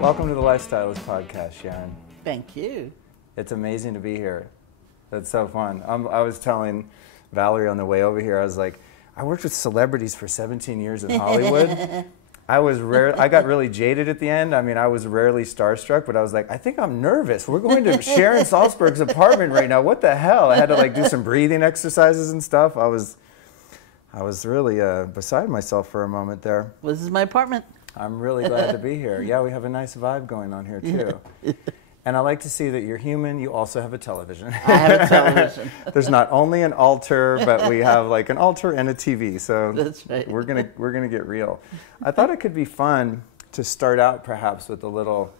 Welcome to the Stylist podcast, Sharon. Thank you. It's amazing to be here. It's so fun. I was telling Valerie on the way over here, I was like, I worked with celebrities for 17 years in Hollywood. I got really jaded at the end. I mean, I was rarely starstruck, but I was like, I think I'm nervous. We're going to Sharon Salzberg's apartment right now. What the hell? I had to like do some breathing exercises and stuff. I was really beside myself for a moment there. Well, this is my apartment. I'm really glad to be here. Yeah, we have a nice vibe going on here too. And I like to see that you're human. You also have a television. I have a television. There's not only an altar, but we have like an altar and a TV. So that's right. We're gonna get real. I thought it could be fun to start out perhaps with a little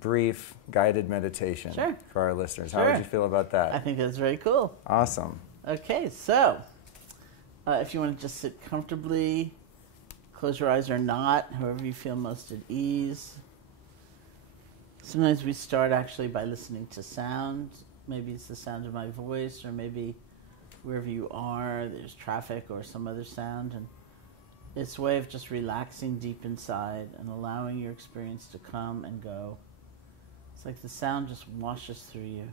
brief guided meditation for our listeners. How would you feel about that? I think that's very cool. Awesome. Okay, so if you want to just sit comfortably, close your eyes or not, however you feel most at ease. Sometimes we start actually by listening to sound. Maybe it's the sound of my voice, or maybe wherever you are, there's traffic or some other sound. And it's a way of just relaxing deep inside and allowing your experience to come and go. It's like the sound just washes through you.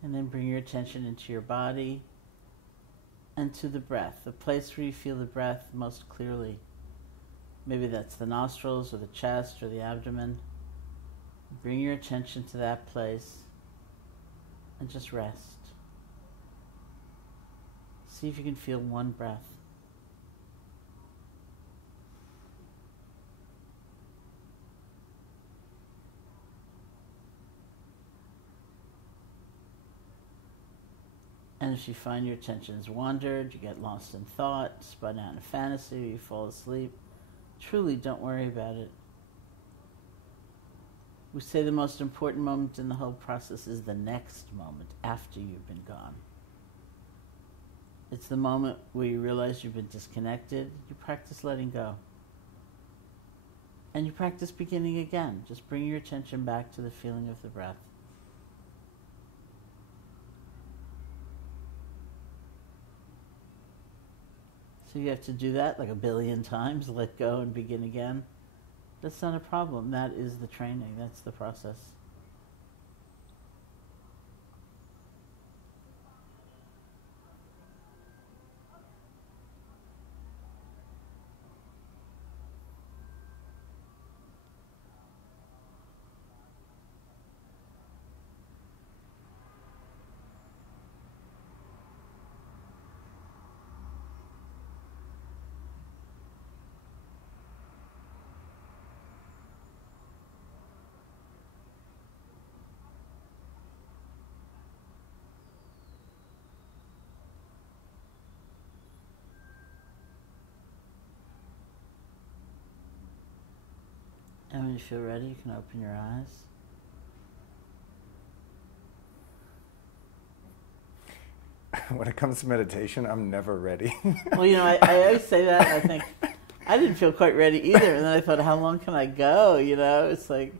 And then bring your attention into your body and to the breath, the place where you feel the breath most clearly. Maybe that's the nostrils or the chest or the abdomen. Bring your attention to that place and just rest. See if you can feel one breath. And if you find your attention has wandered, you get lost in thought, spun out in a fantasy, or you fall asleep, truly don't worry about it. We say the most important moment in the whole process is the next moment after you've been gone. It's the moment where you realize you've been disconnected. You practice letting go. And you practice beginning again. Just bring your attention back to the feeling of the breath. So you have to do that like 1 billion times, let go and begin again. That's not a problem. That is the training. That's the process. And when you feel ready, you can open your eyes. When it comes to meditation, I'm never ready. Well, you know, I always say that. I think I didn't feel quite ready either. And then I thought, how long can I go? You know, it's like,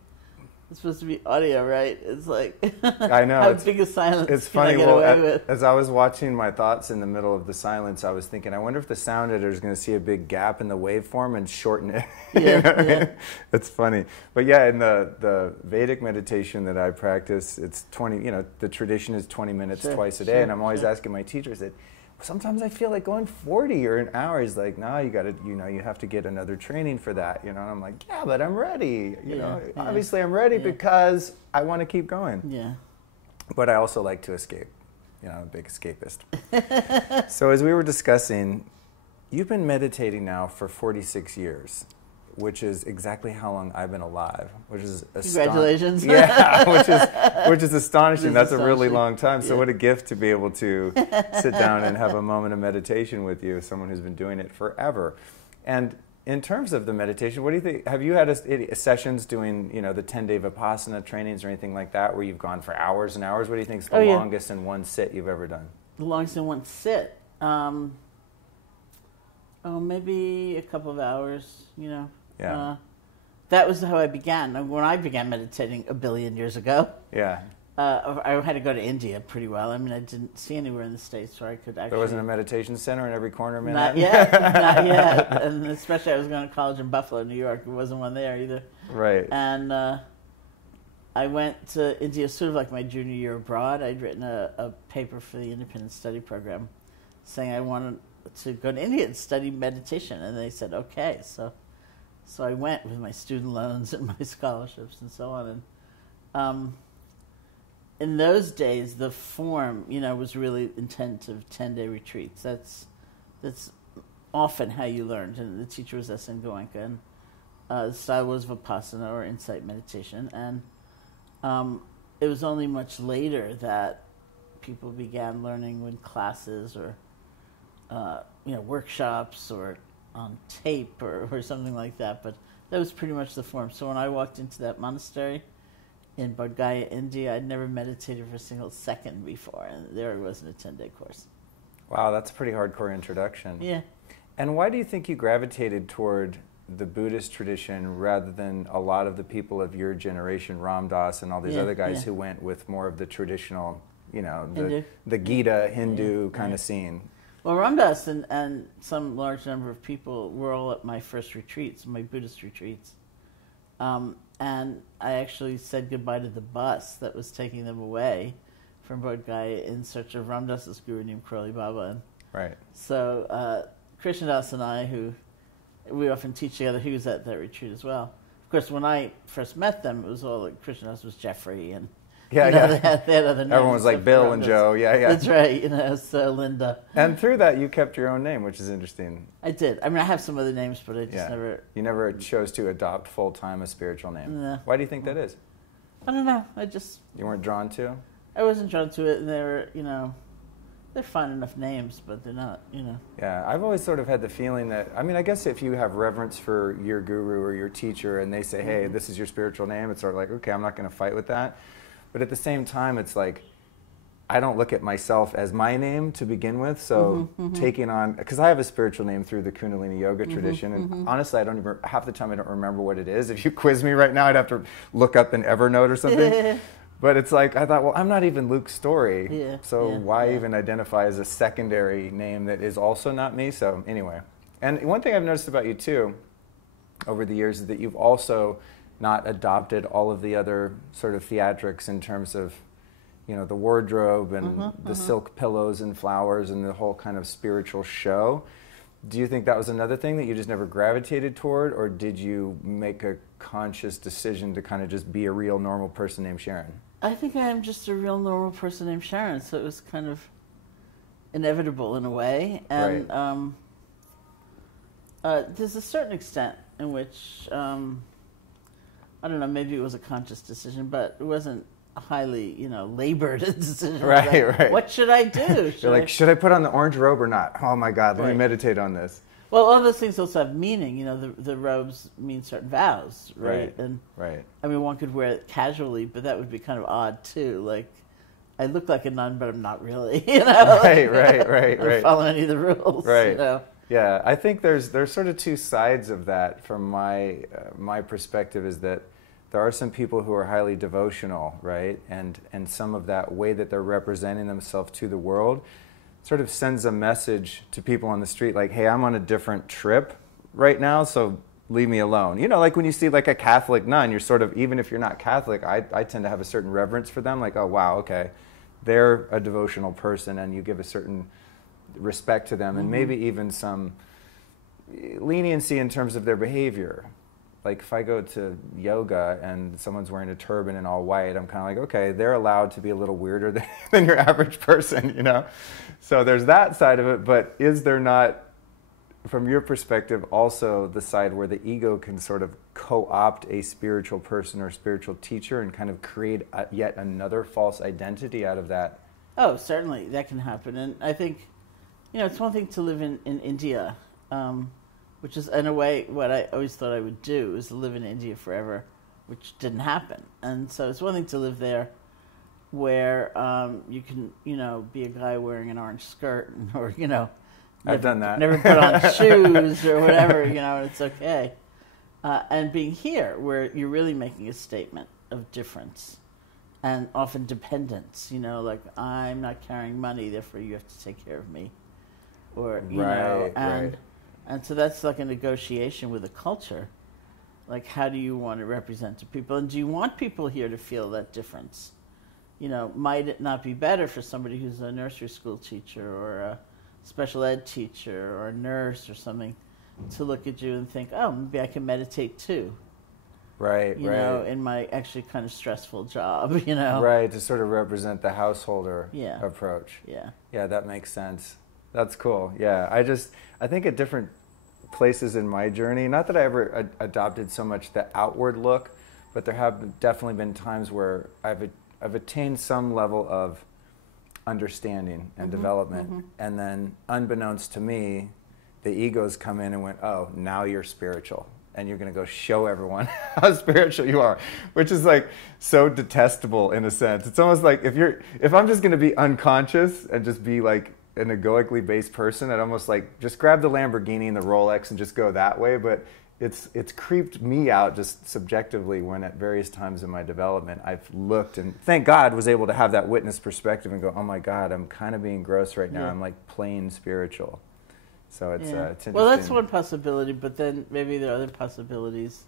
it's supposed to be audio, right? It's like, I know. How big a silence it's can funny. I get away with? As I was watching my thoughts in the middle of the silence, I was thinking, I wonder if the sound editor is going to see a big gap in the waveform and shorten it. Yeah. It's funny. But yeah, in the Vedic meditation that I practice, it's 20, the tradition is 20 minutes twice a day. And I'm always asking my teachers that, sometimes I feel like going 40 or an hour. He's like, no, you got to, you have to get another training for that, And I'm like, yeah, but I'm ready. Obviously I'm ready because I want to keep going. Yeah. But I also like to escape. I'm a big escapist. So as we were discussing, you've been meditating now for 46 years, which is exactly how long I've been alive, which is congratulations. Yeah, which is astonishing. That's astonishing. A really long time. So what a gift to be able to sit down and have a moment of meditation with you, someone who's been doing it forever. And in terms of the meditation, what do you think? Have you had sessions doing, the 10-day Vipassana trainings or anything like that, where you've gone for hours and hours? What do you think is the longest in one sit you've ever done? The longest in one sit? Maybe a couple of hours, Yeah. That was how I began. When I began meditating 1 billion years ago. Yeah. I had to go to India pretty well. I mean, I didn't see anywhere in the States where I could actually... There wasn't a meditation center in every corner of Not Manhattan? yet, not yet. And especially I was going to college in Buffalo, New York. There wasn't one there either. Right. And I went to India sort of like my junior year abroad. I'd written a paper for the independent study program saying I wanted to go to India and study meditation. And they said, okay. So I went with my student loans and my scholarships and so on. And in those days, the form, was really intensive 10-day retreats. That's often how you learned. And the teacher was S.N. Goenka. And the style was Vipassana or insight meditation. And it was only much later that people began learning in classes or, workshops or on tape or something like that. But that was pretty much the form. So when I walked into that monastery in Bodh Gaya, India, I'd never meditated for a single second before. And there it was in a 10-day course. Wow, that's a pretty hardcore introduction. Yeah. And why do you think you gravitated toward the Buddhist tradition rather than a lot of the people of your generation, Ram Dass and all these other guys who went with more of the traditional, the Gita Hindu kind of scene? Well, Ram Dass and some large number of people were all at my first retreats, my Buddhist retreats. And I actually said goodbye to the bus that was taking them away from Bodh Gaya in search of Ram Dass's guru named Crowley Baba. Right. So Krishnadas and I, we often teach together, he was at that retreat as well. Of course, when I first met them, it was all like Krishnadas was Jeffrey and they had other names. Everyone was like Bill and Joe. Yeah. That's right. So Linda. And through that, you kept your own name, which is interesting. I did. I mean, I have some other names, but I just never... You never chose to adopt full-time a spiritual name. No. Why do you think that is? I don't know. You weren't drawn to? I wasn't drawn to it, and they were, they're fine enough names, but they're not, Yeah, I've always sort of had the feeling that, I guess if you have reverence for your guru or your teacher and they say, hey, this is your spiritual name, it's sort of like, okay, I'm not going to fight with that. But at the same time, it's like, I don't look at myself as my name to begin with, so taking on, because I have a spiritual name through the Kundalini Yoga tradition, and honestly, half the time I don't remember what it is. If you quiz me right now, I'd have to look up in Evernote or something. But it's like, I thought, well, I'm not even Luke's story, so why even identify as a secondary name that is also not me? So anyway, and one thing I've noticed about you too, over the years, is that you've also not adopted all of the other sort of theatrics in terms of, the wardrobe and the silk pillows and flowers and the whole kind of spiritual show. Do you think that was another thing that you just never gravitated toward, or did you make a conscious decision to kind of just be a real normal person named Sharon? I think I am just a real normal person named Sharon, so it was kind of inevitable in a way. And there's a certain extent in which, I don't know, maybe it was a conscious decision, but it wasn't a highly, labored decision. Right. What should I do? Should I put on the orange robe or not? Oh my God, let me meditate on this. Well, all those things also have meaning. The robes mean certain vows, right? And one could wear it casually, but that would be kind of odd too. Like, I look like a nun, but I'm not really. Right. I don't follow any of the rules. Right. Yeah, I think there's sort of two sides of that. From my perspective, is that there are some people who are highly devotional, right? And some of that way that they're representing themselves to the world sort of sends a message to people on the street like, hey, I'm on a different trip right now, so leave me alone. Like when you see like a Catholic nun, you're sort of, even if you're not Catholic, I tend to have a certain reverence for them, like, oh wow, okay, they're a devotional person, and you give a certain respect to them, and maybe even some leniency in terms of their behavior. Like if I go to yoga and someone's wearing a turban and all white, I'm kind of like, okay, they're allowed to be a little weirder than your average person, So there's that side of it, but is there not, from your perspective, also the side where the ego can sort of co-opt a spiritual person or spiritual teacher and kind of create yet another false identity out of that? Oh, certainly, that can happen. And I think, it's one thing to live in India, which is, in a way, what I always thought I would do, is live in India forever, which didn't happen. And so it's one thing to live there where you can, be a guy wearing an orange skirt, or, I've done that. Never put on shoes or whatever, and it's okay. And being here, where you're really making a statement of difference. and often dependence, like I'm not carrying money, therefore you have to take care of me, or and so that's like a negotiation with a culture. Like, how do you want to represent to people, and do you want people here to feel that difference? Might it not be better for somebody who's a nursery school teacher or a special ed teacher or a nurse or something to look at you and think, oh, maybe I can meditate too. Right. In my actually kind of stressful job, Right, to sort of represent the householder Yeah. approach. Yeah. Yeah, that makes sense. That's cool. Yeah, I think at different places in my journey, not that I ever adopted so much the outward look, but there have definitely been times where I've attained some level of understanding and development, and then unbeknownst to me, the egos come in and went, oh, now you're spiritual. And you're going to go show everyone how spiritual you are, which is like so detestable in a sense. It's almost like if I'm just going to be unconscious and just be like an egoically based person, I'd almost like just grab the Lamborghini and the Rolex and just go that way. But it's creeped me out just subjectively when at various times in my development I've looked and thank God was able to have that witness perspective and go, oh my God, I'm kind of being gross right now. I'm like plain spiritual. So it's interesting. Well, that's one possibility, but then maybe there are other possibilities,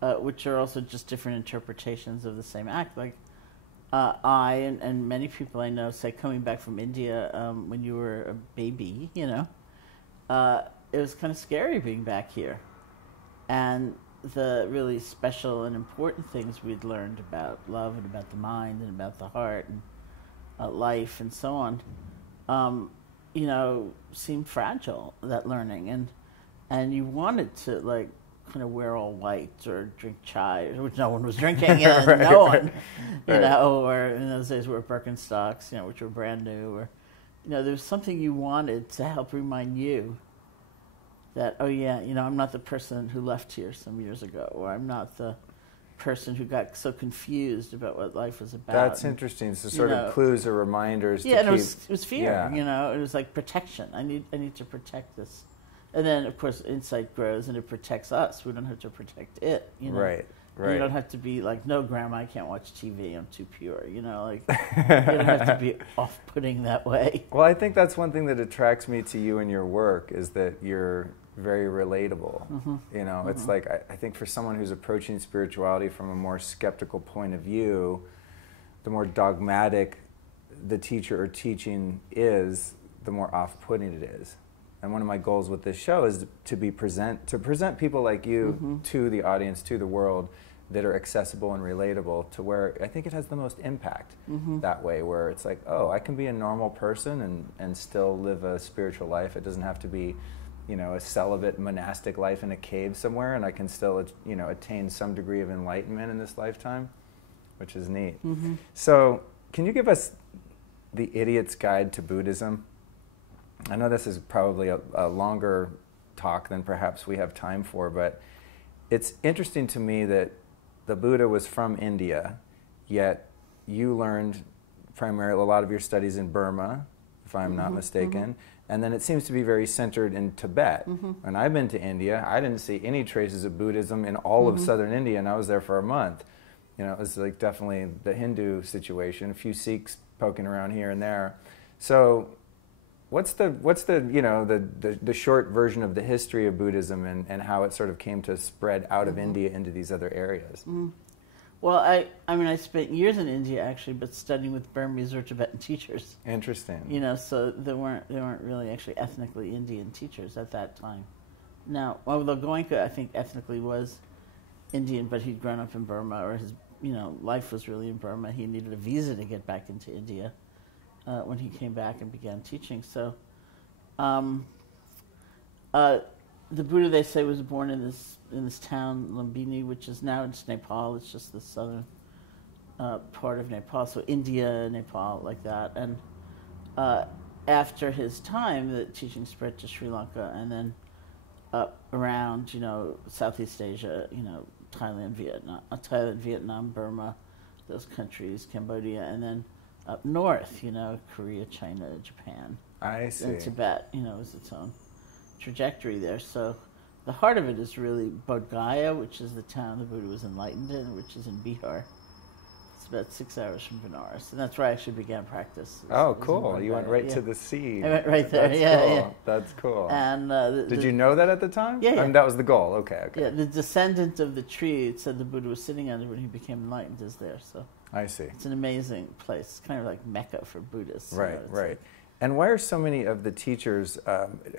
which are also just different interpretations of the same act. Like I and many people I know say, coming back from India when you were a baby, it was kind of scary being back here, and the really special and important things we'd learned about love and about the mind and about the heart and life and so on. Seemed fragile, that learning, and you wanted to like kind of wear all white or drink chai, which no one was drinking, and or in those days wear Birkenstocks, which were brand new, or there was something you wanted to help remind you that, oh yeah, I'm not the person who left here some years ago, or I'm not the person who got so confused about what life was about. That's interesting. So sort of clues or reminders. Yeah, and it was fear. Yeah. It was like protection. I need to protect this, and then of course insight grows and it protects us. We don't have to protect it. Right. You don't have to be like, no, Grandma, I can't watch TV. I'm too pure. You don't have to be off-putting that way. Well, I think that's one thing that attracts me to you and your work is that you're very relatable. It's like I think for someone who's approaching spirituality from a more skeptical point of view, the more dogmatic the teacher or teaching is, the more off-putting it is. And one of my goals with this show is to present people like you to the audience, to the world, that are accessible and relatable, to where I think it has the most impact that way, where it's like, oh, I can be a normal person and still live a spiritual life. It doesn't have to be a celibate monastic life in a cave somewhere, and I can still, attain some degree of enlightenment in this lifetime, which is neat. So, can you give us the Idiot's Guide to Buddhism? I know this is probably a longer talk than perhaps we have time for, but it's interesting to me that the Buddha was from India, yet you learned primarily a lot of your studies in Burma, if I'm not mistaken. And then it seems to be very centered in Tibet. And I've been to India. I didn't see any traces of Buddhism in all of southern India, and I was there for a month. It was like definitely the Hindu situation, a few Sikhs poking around here and there. So what's the short version of the history of Buddhism and how it sort of came to spread out of India into these other areas? Well, I spent years in India actually, but studying with Burmese or Tibetan teachers. Interesting. So there weren't really actually ethnically Indian teachers at that time. Now, although Goenka, I think ethnically was Indian, but he'd grown up in Burma, or his life was really in Burma. He needed a visa to get back into India when he came back and began teaching. So, the Buddha, they say, was born in this town, Lumbini, which is now it's Nepal. It's just the southern part of Nepal, so India, Nepal, like that. And after his time, the teaching spread to Sri Lanka, and then around, Southeast Asia, Thailand, Vietnam, Burma, those countries, Cambodia, and then up north, Korea, China, Japan. I see. And Tibet, is its own trajectory there. So the heart of it is really Bodh Gaya, which is the town the Buddha was enlightened in, which is in Bihar. It's about 6 hours from Benares, and that's where I actually began practice. Oh, cool! You went right to the sea. I went right there. That's yeah, cool. yeah. That's cool. And did you know that at the time? Yeah, yeah. I mean, that was the goal. Okay. Yeah, the descendant of the tree it said the Buddha was sitting under when he became enlightened is there. So I see. it's an amazing place. It's kind of like Mecca for Buddhists. Right, right. Like. And why are so many of the teachers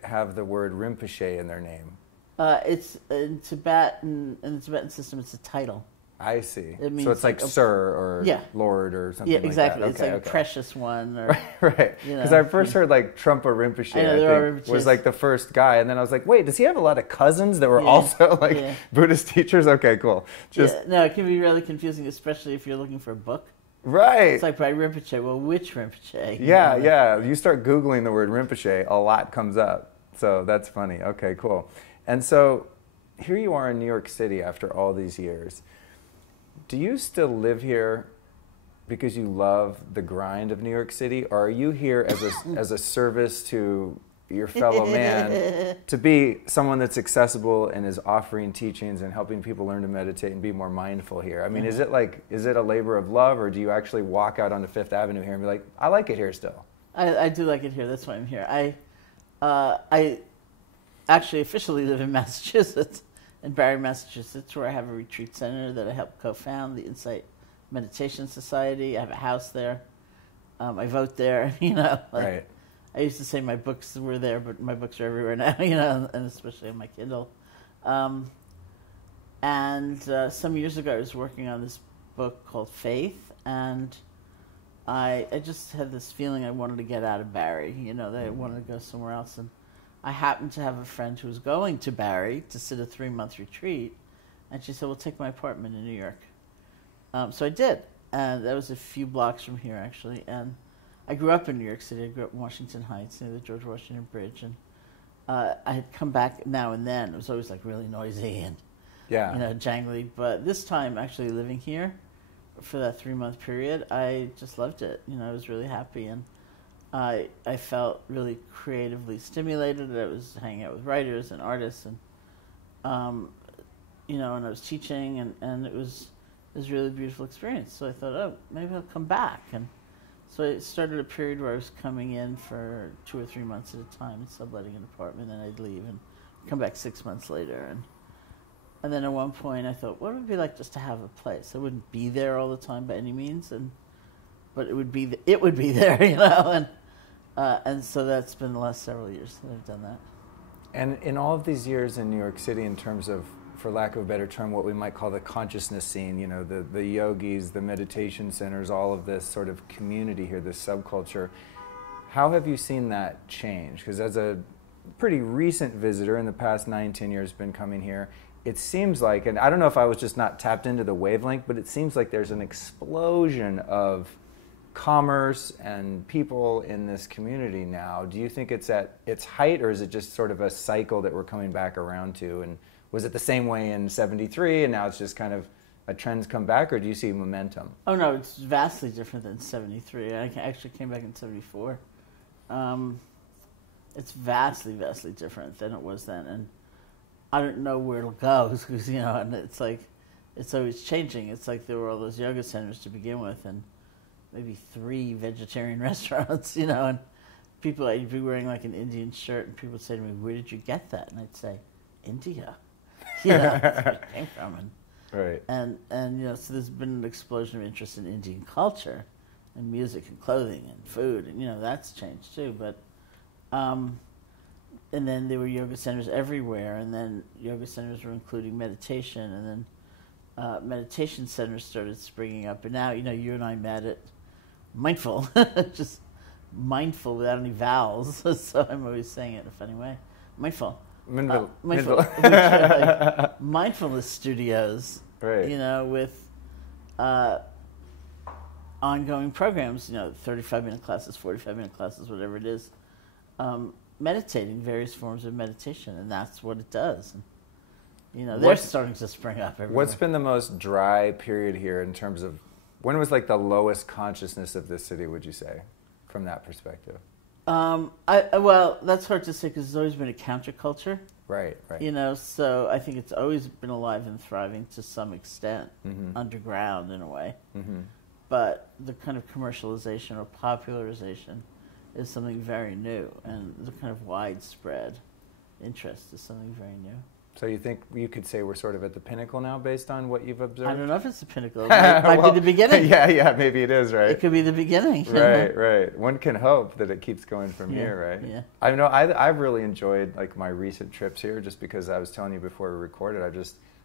have the word Rinpoche in their name? It's in Tibetan. In the Tibetan system, it's a title. I see. It means so it's like sir or lord or something like that. Yeah, exactly. Okay, it's like a precious one. Or, right. Because I first heard like Trungpa Rinpoche, I think, was like the first guy. And then I was like, wait, does he have a lot of cousins that were also like Buddhist teachers? Okay, cool. No, it can be really confusing, especially if you're looking for a book. Right. It's like by Rinpoche. Well, which Rinpoche? Yeah, yeah. You start Googling the word Rinpoche, a lot comes up. So that's funny. Okay, cool. And so here you are in New York City after all these years. Do you still live here because you love the grind of New York City, or are you here as a service to your fellow man, to be someone that's accessible and is offering teachings and helping people learn to meditate and be more mindful here? I mean, is it a labor of love, or do you actually walk out onto Fifth Avenue here and be like, I like it here still? I do like it here. That's why I'm here. I actually officially live in Massachusetts. In Barre, Massachusetts, where I have a retreat center that I helped co-found, the Insight Meditation Society. I have a house there. I vote there, Right. I used to say my books were there, but my books are everywhere now, and especially on my Kindle. And some years ago, I was working on this book called Faith, and I just had this feeling I wanted to get out of Barre, that I wanted to go somewhere else. And I happened to have a friend who was going to Barre to sit a 3-month retreat, and she said, well, take my apartment in New York. So I did, and that was a few blocks from here, actually. And I grew up in New York City. I grew up in Washington Heights, near the George Washington Bridge, and I had come back now and then. It was always like really noisy and jangly. But this time, actually living here for that 3-month period, I just loved it. I was really happy, and I felt really creatively stimulated. I was hanging out with writers and artists, and and I was teaching, and it was a really beautiful experience. So I thought, oh, maybe I'll come back. And so I started a period where I was coming in for 2 or 3 months at a time and subletting an apartment, and I'd leave and come back 6 months later. And then at one point I thought, what would it be like just to have a place? I wouldn't be there all the time by any means, but it would be there, and so that's been the last several years that I've done that. And in all of these years in New York City, in terms of, for lack of a better term, what we might call the consciousness scene, the yogis, the meditation centers, all of this sort of community here, this subculture, how have you seen that change? Because as a pretty recent visitor in the past 9-10 years been coming here, it seems like, and I don't know if I was just not tapped into the wavelength, but it seems like there's an explosion of commerce and people in this community now. Do you think it's at its height, or is it just sort of a cycle that we're coming back around to? And was it the same way in '73 and now it's just kind of a trend's come back, or do you see momentum? Oh no, it's vastly different than '73. I actually came back in '74. It's vastly different than it was then, and I don't know where it'll go because and it's like it's always changing. It's like there were all those yoga centers to begin with, and maybe 3 vegetarian restaurants, and people, I'd be wearing like an Indian shirt, and people would say to me, where did you get that? And I'd say, India. That's where it came from. Right. And so there's been an explosion of interest in Indian culture and music and clothing and food, and that's changed too. But and then there were yoga centers everywhere, and then yoga centers were including meditation, and then meditation centers started springing up. And now, you and I met at Mindful, just mindful without any vowels. So I'm always saying it in a funny way. Mindful. Mindfulness studios. Right. With ongoing programs. 35-minute classes, 45-minute classes, whatever it is. Meditating, various forms of meditation, and that's what it does. And, they're starting to spring up everywhere. What's been the most dry period here in terms of, when was like the lowest consciousness of this city, would you say, from that perspective? Well, that's hard to say because there's always been a counterculture. Right. So I think it's always been alive and thriving to some extent, underground in a way. but the kind of commercialization or popularization is something very new, and the kind of widespread interest is something very new. So you think you could say we're sort of at the pinnacle now based on what you've observed? I don't know if it's the pinnacle. It might well, be the beginning. Yeah, maybe it is, right? It could be the beginning. Right. One can hope that it keeps going from here, right? Yeah. I know I've really enjoyed like my recent trips here, just because I was telling you before we recorded,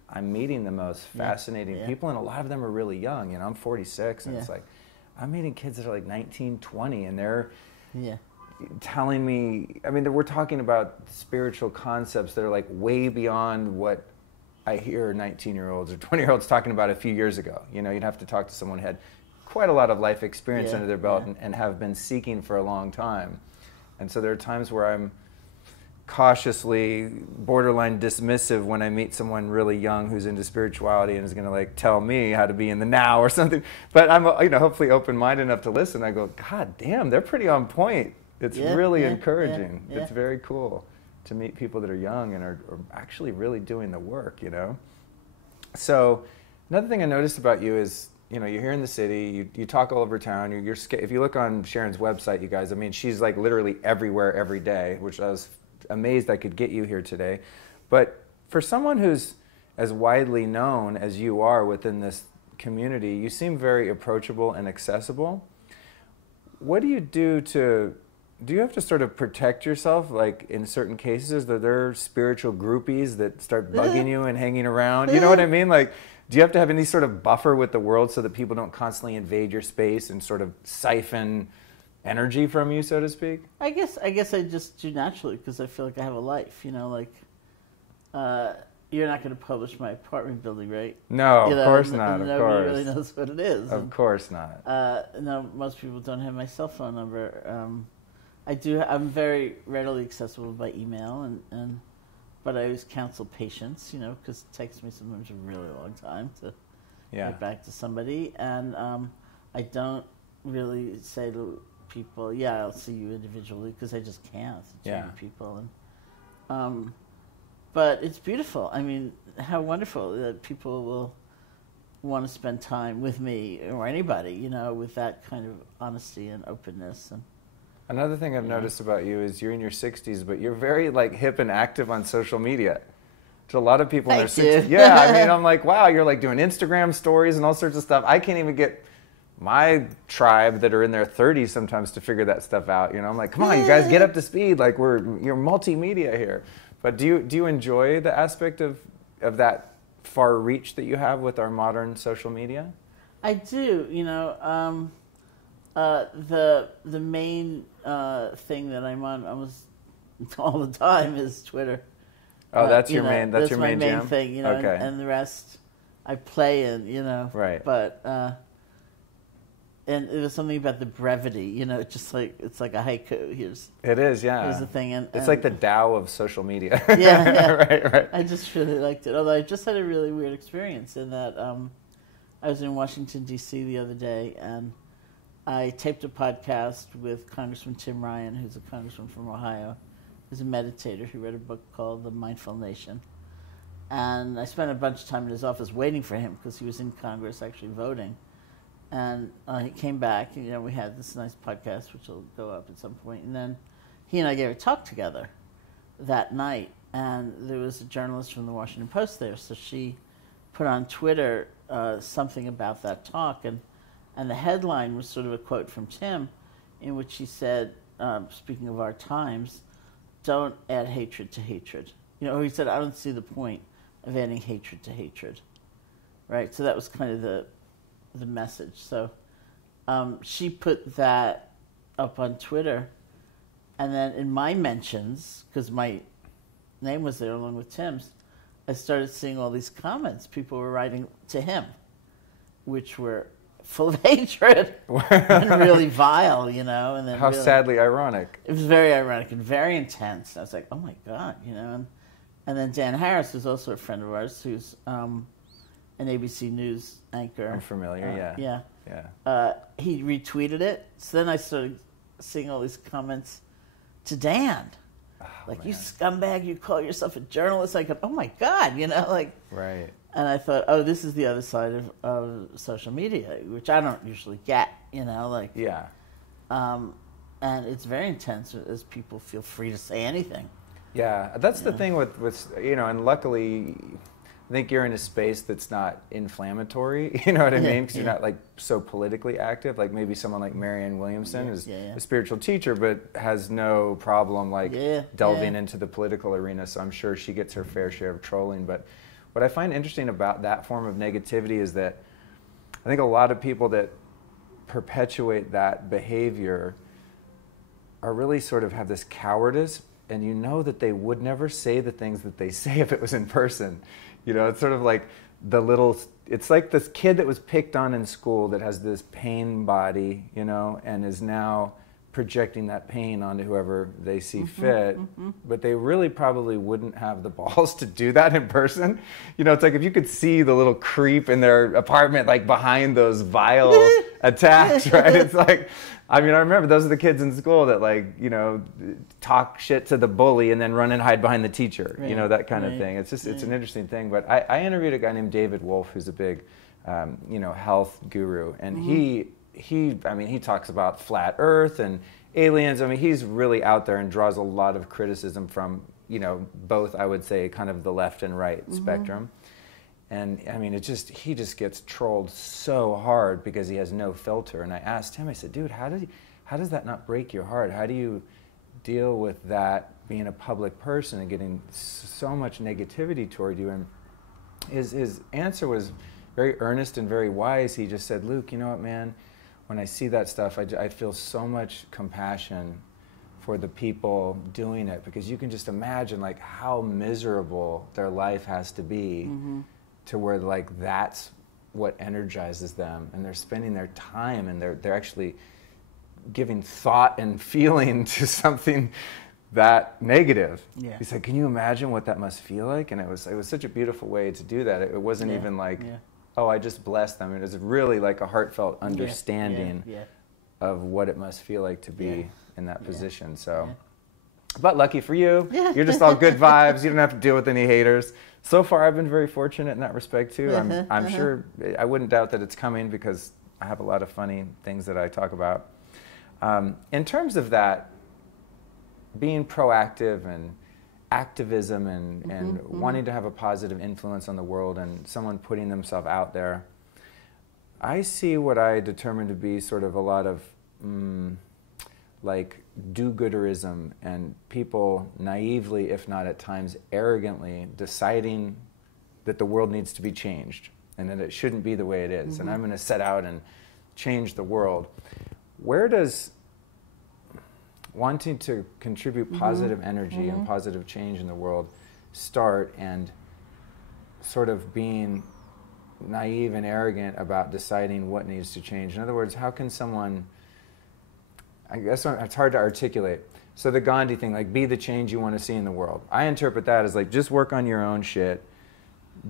I'm meeting the most fascinating people, and a lot of them are really young. I'm 46, and it's like, I'm meeting kids that are like 19, 20, and they're telling me, we're talking about spiritual concepts that are like way beyond what I hear 19-year-olds or 20-year-olds talking about a few years ago. You'd have to talk to someone who had quite a lot of life experience under their belt and have been seeking for a long time. And so there are times where I'm cautiously, borderline dismissive when I meet someone really young who's into spirituality and is going to like tell me how to be in the now or something. But I'm hopefully open-minded enough to listen. I go, God damn, they're pretty on point. It's really encouraging. Yeah. It's very cool to meet people that are young and are actually really doing the work, So another thing I noticed about you is, you're here in the city, you talk all over town, if you look on Sharon's website, you guys, she's like literally everywhere every day, which I was amazed I could get you here today. But for someone who's as widely known as you are within this community, you seem very approachable and accessible. What do you do you have to sort of protect yourself, like in certain cases, that there are spiritual groupies that start bugging you and hanging around? You know what I mean? Like, do you have to have any sort of buffer with the world so that people don't constantly invade your space and sort of siphon energy from you, so to speak? I guess I just do naturally because I feel like I have a life. You're not going to publish my apartment building, right? No, of course not. Of nobody course, really knows what it is. Of course not. No, most people don't have my cell phone number. I'm very readily accessible by email, but I always counsel patience, because it takes me sometimes a really long time to get back to somebody. And I don't really say to people, I'll see you individually, because I just can't. Too many people. But it's beautiful. How wonderful that people will want to spend time with me or anybody, with that kind of honesty and openness. And another thing I've noticed about you is you're in your 60s, but you're very like hip and active on social media. To a lot of people in their 60s. Yeah, I'm like, wow, you're like doing Instagram stories and all sorts of stuff. I can't even get my tribe that are in their 30s sometimes to figure that stuff out. I'm like, come on, you guys, get up to speed. Like you're multimedia here. But do you enjoy the aspect of that far reach that you have with our modern social media? I do. The main thing that I'm on almost all the time is Twitter. Oh, that's your main. That's your main jam. That's my main thing, Okay. and the rest I play in, Right. But and it was something about the brevity, just like it's like a haiku. It is, yeah. Here's the thing, and it's like the Tao of social media. Yeah. Right. I just really liked it. Although I just had a really weird experience in that I was in Washington D.C. the other day, and I taped a podcast with Congressman Tim Ryan, who's a congressman from Ohio. He's a meditator. He wrote a book called The Mindful Nation. And I spent a bunch of time in his office waiting for him because he was in Congress actually voting. And he came back, and we had this nice podcast, which will go up at some point. And then he and I gave a talk together that night. And there was a journalist from the Washington Post there, so she put on Twitter something about that talk. And the headline was sort of a quote from Tim in which he said, speaking of our times, don't add hatred to hatred. He said, I don't see the point of adding hatred to hatred. Right? So that was kind of the message. So she put that up on Twitter. And then in my mentions, because my name was there along with Tim's, I started seeing all these comments. People were writing to him, which were full of hatred and really vile, And then how sadly ironic. It was very ironic and very intense. I was like, oh my God, And then Dan Harris, who's also a friend of ours, who's an ABC News anchor. I'm familiar, yeah. Yeah. He retweeted it. So then I started seeing all these comments to Dan. Oh, like, man. You scumbag, you call yourself a journalist. I go, oh my God, Right. And I thought, oh, this is the other side of social media, which I don't usually get, like. Yeah. And it's very intense as people feel free to say anything. Yeah, that's the thing with and luckily, I think you're in a space that's not inflammatory, you know what I mean? Because you're not like so politically active, like maybe someone like Marianne Williamson is a spiritual teacher, but has no problem like delving into the political arena, so I'm sure she gets her fair share of trolling. But what I find interesting about that form of negativity is that I think a lot of people that perpetuate that behavior are really sort of have this cowardice, and you know that they would never say the things that they say if it was in person. It's sort of like it's like this kid that was picked on in school that has this pain body, and is now projecting that pain onto whoever they see fit, but they really probably wouldn't have the balls to do that in person. It's like if you could see the little creep in their apartment, like behind those vile attacks, right? It's like, I remember those are the kids in school that talk shit to the bully and then run and hide behind the teacher, that kind of thing. It's just, it's an interesting thing. But I interviewed a guy named David Wolf, who's a big, health guru, and he talks about flat Earth and aliens. He's really out there and draws a lot of criticism from, both, I would say, kind of the left and right spectrum. And he just gets trolled so hard because he has no filter. And I asked him, I said, dude, how does that not break your heart? How do you deal with that, being a public person and getting so much negativity toward you? And his answer was very earnest and very wise. He just said, Luke, you know what, man? When I see that stuff, I feel so much compassion for the people doing it, because you can just imagine like how miserable their life has to be to where like that's what energizes them, and they're spending their time and they're actually giving thought and feeling to something that negative. Yeah. He's like, can you imagine what that must feel like? And it was such a beautiful way to do that. It wasn't even like, oh, I just blessed them. It was really like a heartfelt understanding of what it must feel like to be in that position. So, but lucky for you, you're just all good vibes. You don't have to deal with any haters. So far, I've been very fortunate in that respect too. I'm sure, I wouldn't doubt that it's coming, because I have a lot of funny things that I talk about. In terms of that, being proactive and activism and wanting to have a positive influence on the world and someone putting themselves out there, I see what I determine to be sort of a lot of like do-gooderism, and people naively, if not at times arrogantly, deciding that the world needs to be changed and that it shouldn't be the way it is. And I'm going to set out and change the world. Where does wanting to contribute positive energy and positive change in the world start, and sort of being naive and arrogant about deciding what needs to change? In other words, how can someone, I guess it's hard to articulate. So the Gandhi thing, like be the change you want to see in the world. I interpret that as like just work on your own shit,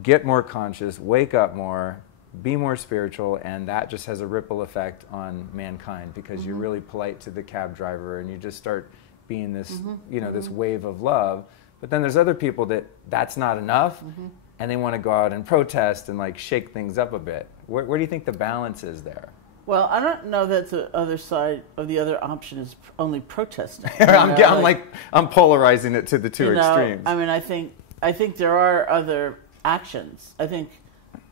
get more conscious, wake up more, be more spiritual, and that just has a ripple effect on mankind, because you're really polite to the cab driver and you just start being this, this wave of love. But then there's other people that's not enough, and they want to go out and protest and like shake things up a bit. Where do you think the balance is there? Well, I don't know that the other side of the other option is only protesting. I'm polarizing it to the two extremes. I think there are other actions. I think,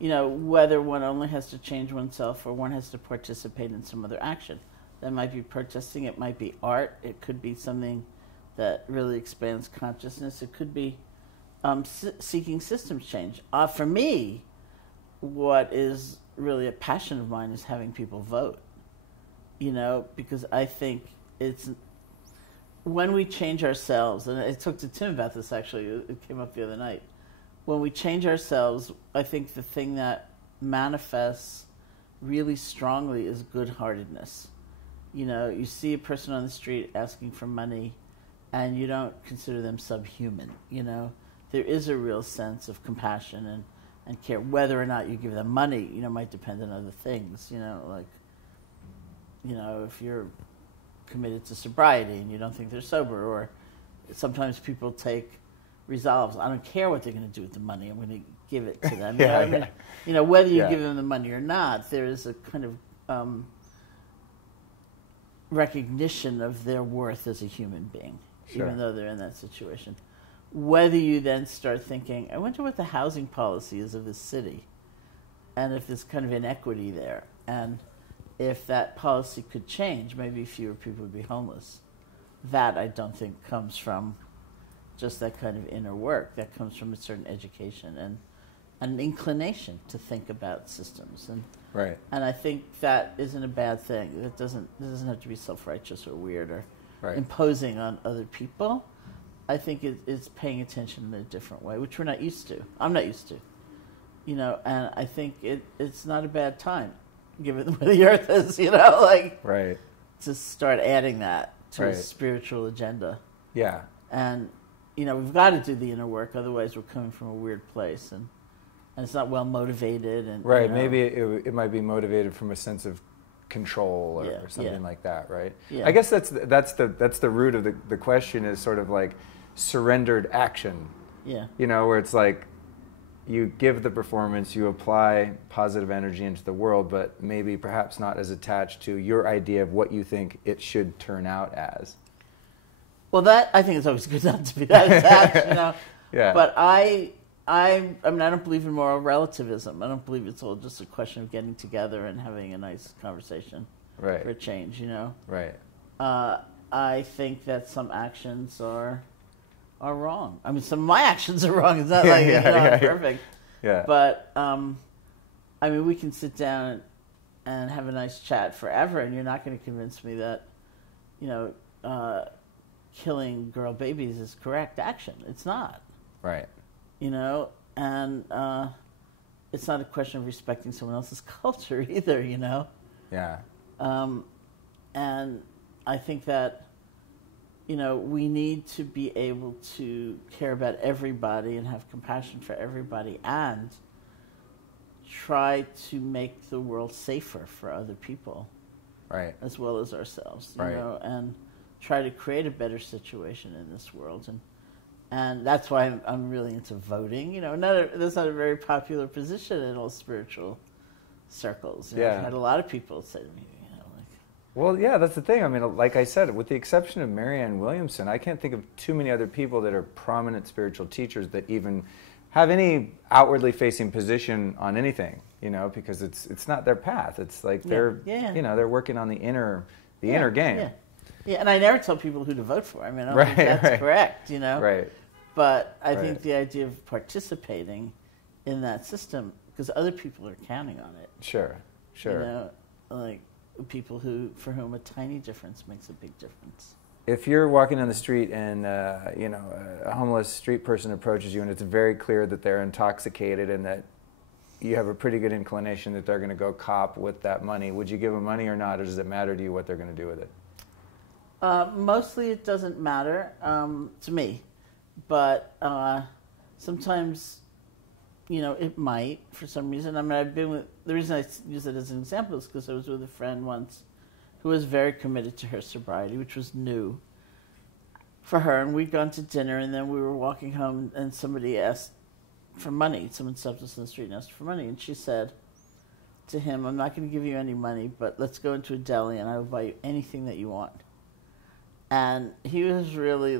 whether one only has to change oneself or one has to participate in some other action. That might be protesting, it might be art, it could be something that really expands consciousness, it could be seeking systems change. For me, what is really a passion of mine is having people vote, because I think it's when we change ourselves, and I talked to Tim about this actually, it came up the other night. When we change ourselves, I think the thing that manifests really strongly is good-heartedness. You see a person on the street asking for money, and you don't consider them subhuman. There is a real sense of compassion and care. Whether or not you give them money, might depend on other things. If you're committed to sobriety and you don't think they're sober, or sometimes people take resolves. I don't care what they're going to do with the money. I'm going to give it to them. Yeah, I mean, whether you Yeah. give them the money or not, there is a kind of recognition of their worth as a human being, Sure. even though they're in that situation. Whether you then start thinking, I wonder what the housing policy is of this city, and if there's kind of inequity there, and if that policy could change, maybe fewer people would be homeless. That I don't think comes from just that kind of inner work. That comes from a certain education and an inclination to think about systems. Right. And I think that isn't a bad thing. It doesn't have to be self-righteous or weird or Right. imposing on other people. I think it's paying attention in a different way, which we're not used to. I'm not used to. And I think it's not a bad time, given where the earth is, Right. to start adding that to Right. a spiritual agenda. Yeah. And, we've got to do the inner work, otherwise we're coming from a weird place. And it's not well motivated. And Right. Maybe it might be motivated from a sense of control or something yeah. like that, right? Yeah. I guess that's the root of the question, is sort of like surrendered action. Yeah. Where it's like you give the performance, you apply positive energy into the world, but maybe perhaps not as attached to your idea of what you think it should turn out as. Well, that I think it's always good not to be that attached, Yeah. But I mean, I don't believe in moral relativism. I don't believe it's all just a question of getting together and having a nice conversation Right. for a change. Right. I think that some actions are wrong. I mean, some of my actions are wrong. It's not like I'm perfect. Yeah. But I mean, we can sit down and have a nice chat forever, and you're not going to convince me that killing girl babies is correct action. It's not. Right. And it's not a question of respecting someone else's culture either. Yeah. And I think that, we need to be able to care about everybody and have compassion for everybody and try to make the world safer for other people. Right. As well as ourselves, Right. and try to create a better situation in this world. And that's why I'm really into voting. That's not a very popular position in all spiritual circles. I've had a lot of people say to me, Well, yeah, that's the thing. I mean, like I said, with the exception of Marianne Williamson, I can't think of too many other people that are prominent spiritual teachers that even have any outwardly facing position on anything, because it's not their path. It's like they're they're working on the inner game. Yeah. Yeah, and I never tell people who to vote for. I mean, I don't think that's correct, Right. But I think the idea of participating in that system, because other people are counting on it. Sure. Like people for whom a tiny difference makes a big difference. If you're walking down the street and a homeless street person approaches you and it's very clear that they're intoxicated and that you have a pretty good inclination that they're going to go cop with that money, would you give them money or not, or does it matter to you what they're going to do with it? Mostly it doesn't matter to me, but sometimes, it might for some reason. I mean, the reason I use it as an example is because I was with a friend once who was very committed to her sobriety, which was new for her, and we'd gone to dinner, and then we were walking home, and somebody asked for money. Someone stopped us in the street and asked for money, and she said to him, I'm not going to give you any money, but let's go into a deli, and I will buy you anything that you want. And he was really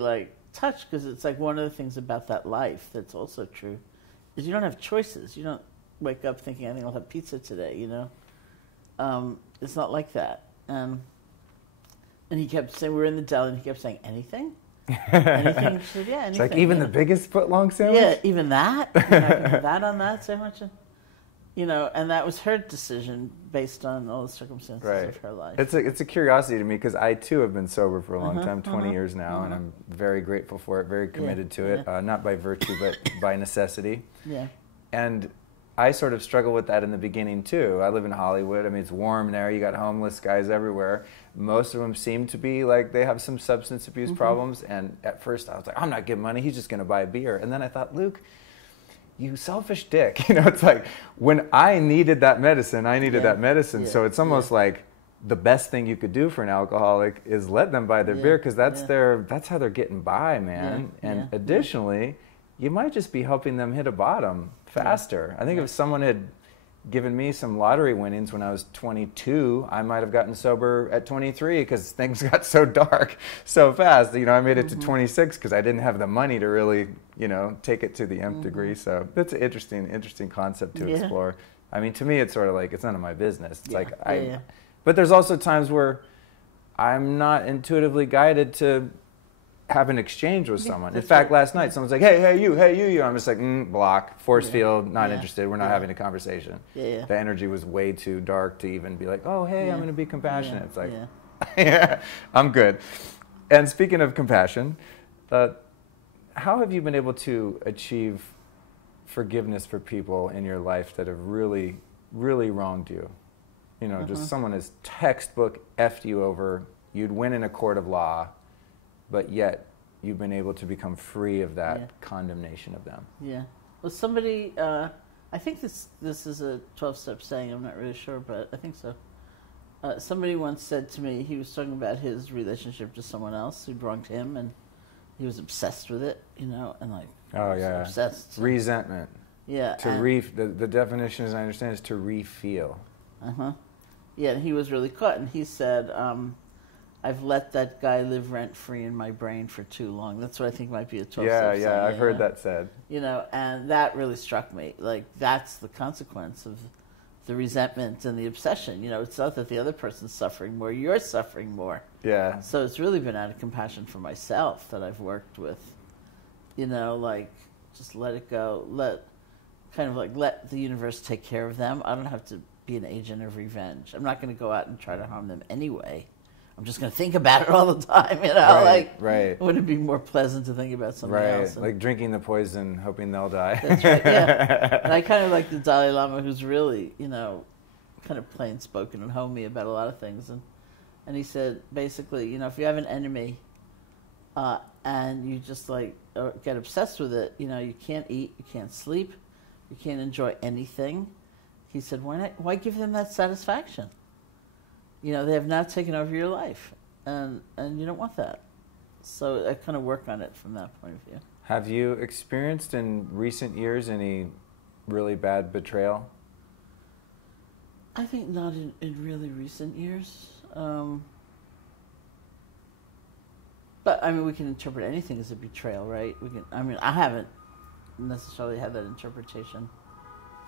touched, because it's like one of the things about that life that's also true is you don't have choices. You don't wake up thinking, I think I'll have pizza today, It's not like that. And he kept saying, we were in the deli, and he kept saying, anything? Anything? She said, yeah, anything. It's like even the biggest footlong sandwich? Yeah, even that? That on that sandwich? And that was her decision based on all the circumstances of her life. It's a curiosity to me, because I too have been sober for a long time, 20 years now, and I'm very grateful for it, very committed to it, not by virtue, but by necessity. Yeah. And I sort of struggle with that in the beginning too. I live in Hollywood. I mean, it's warm there. You got homeless guys everywhere. Most of them seem to be like they have some substance abuse problems. And at first I was like, I'm not giving money. He's just going to buy a beer. And then I thought, Luke, you selfish dick. It's like when I needed that medicine, I needed that medicine. So it's almost like the best thing you could do for an alcoholic is let them buy their beer, because that's how they're getting by, man. And additionally, you might just be helping them hit a bottom faster. I think if someone had given me some lottery winnings when I was 22, I might have gotten sober at 23 because things got so dark so fast. You know, I made it to 26 because I didn't have the money to really, you know, take it to the nth degree. So that's an interesting concept to explore. I mean, to me, it's sort of like, it's none of my business. It's like, but there's also times where I'm not intuitively guided to have an exchange with someone. In fact, last night, someone's like, hey, you. I'm just like, block, force field, not interested. We're not having a conversation. The energy was way too dark to even be like, oh, hey, I'm going to be compassionate. It's like, I'm good. And speaking of compassion, how have you been able to achieve forgiveness for people in your life that have really, really wronged you? You know, just someone has textbook effed you over, you'd win in a court of law, but yet you've been able to become free of that condemnation of them. Yeah. Well, somebody, I think this is a 12-step saying, I'm not really sure, but I think so. Somebody once said to me, he was talking about his relationship to someone else who'd wronged him, and he was obsessed with it, you know, and like, obsessed. Resentment. Yeah. The definition, as I understand, is to re-feel. Yeah, and he was really caught, and he said, I've let that guy live rent-free in my brain for too long. That's what I think might be a 12-step saying. I've heard that said. You know, and that really struck me. Like, that's the consequence of the resentment and the obsession. You know, it's not that the other person's suffering more, you're suffering more. Yeah. So it's really been out of compassion for myself that I've worked with. You know, like, just let it go. Let the universe take care of them. I don't have to be an agent of revenge. I'm not going to go out and try to harm them anyway. I'm just going to think about it all the time, you know? Right. Wouldn't it be more pleasant to think about something else? Right, like drinking the poison, hoping they'll die. That's right, yeah. And I kind of like the Dalai Lama, who's really, you know, kind of plain-spoken and homey about a lot of things. And he said, basically, you know, if you have an enemy and you just, like, get obsessed with it, you know, you can't eat, you can't sleep, you can't enjoy anything. He said, why give them that satisfaction? You know, they have now taken over your life, and you don't want that. So I kind of work on it from that point of view. Have you experienced in recent years any really bad betrayal? I think not in really recent years. But, I mean, we can interpret anything as a betrayal, right? I haven't necessarily had that interpretation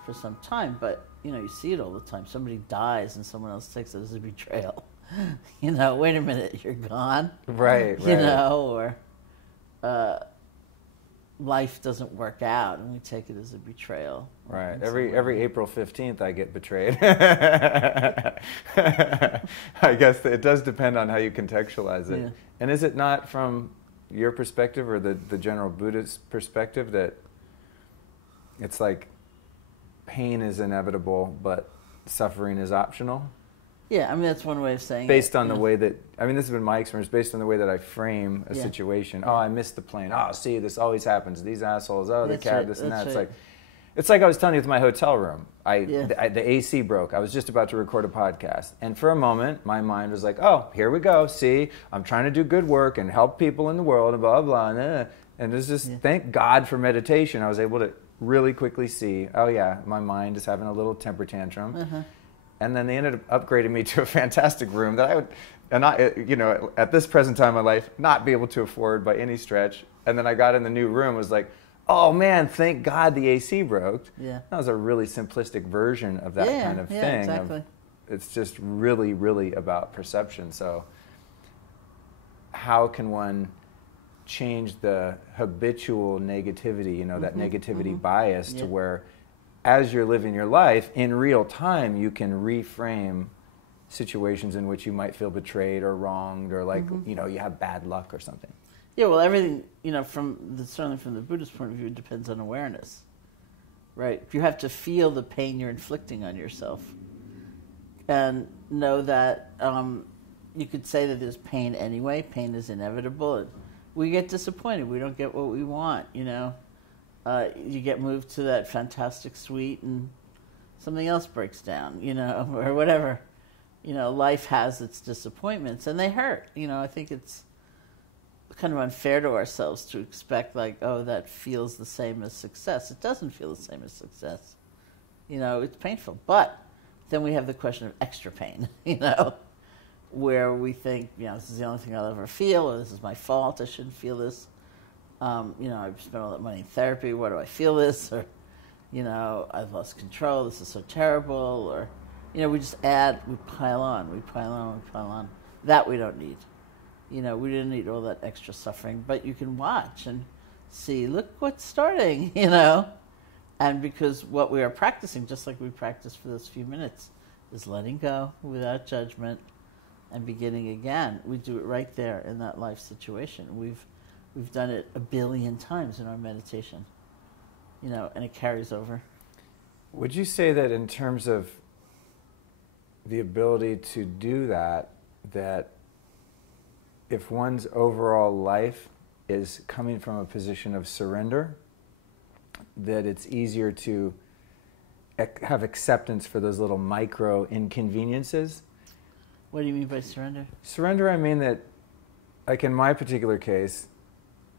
for some time, but, you know, you see it all the time. Somebody dies and someone else takes it as a betrayal. You know, wait a minute, you're gone. Right. You know, or life doesn't work out and we take it as a betrayal. Right. Every April 15th I get betrayed. I guess it does depend on how you contextualize it. Yeah. And is it not from your perspective or the general Buddhist perspective that it's like pain is inevitable, but suffering is optional? Yeah, I mean, that's one way of saying based on the way that, I mean, this has been my experience, based on the way that I frame a situation. Oh, I missed the plane. Oh, see, this always happens. These assholes. Oh, the cab, this and that. It's like I was telling you with my hotel room. The AC broke. I was just about to record a podcast. And for a moment, my mind was like, oh, here we go. See, I'm trying to do good work and help people in the world and blah, blah, blah. And it's just, thank God for meditation. I was able to really quickly see, oh yeah, my mind is having a little temper tantrum. And then they ended up upgrading me to a fantastic room that I would, and not, you know, at this present time in my life, not be able to afford by any stretch. And then I got in the new room, was like, oh man, thank God the AC broke. Yeah. That was a really simplistic version of that kind of thing. Yeah, exactly. It's just really, really about perception. So how can one change the habitual negativity, you know, that negativity bias to where as you're living your life, in real time, you can reframe situations in which you might feel betrayed or wronged or like, you know, you have bad luck or something. Yeah, well, everything, you know, certainly from the Buddhist point of view, depends on awareness, right? You have to feel the pain you're inflicting on yourself and know that you could say that there's pain anyway. Pain is inevitable. We get disappointed. We don't get what we want, you know. You get moved to that fantastic suite and something else breaks down, you know, or whatever. You know, life has its disappointments and they hurt. You know, I think it's kind of unfair to ourselves to expect like, oh, that feels the same as success. It doesn't feel the same as success. You know, it's painful. But then we have the question of extra pain, you know, where we think, you know, this is the only thing I'll ever feel, or this is my fault, I shouldn't feel this. You know, I've spent all that money in therapy, why do I feel this? Or, you know, I've lost control, this is so terrible. Or, you know, we just add, we pile on, we pile on, we pile on. That we don't need. You know, we didn't need all that extra suffering, but you can watch and see, look what's starting, you know. And because what we are practicing, just like we practiced for those few minutes, is letting go without judgment and beginning again. We do it right there in that life situation. We've done it 1 billion times in our meditation, you know, and it carries over. Would you say that in terms of the ability to do that, that if one's overall life is coming from a position of surrender, that it's easier to have acceptance for those little micro inconveniences? What do you mean by surrender? Surrender, I mean that, like in my particular case,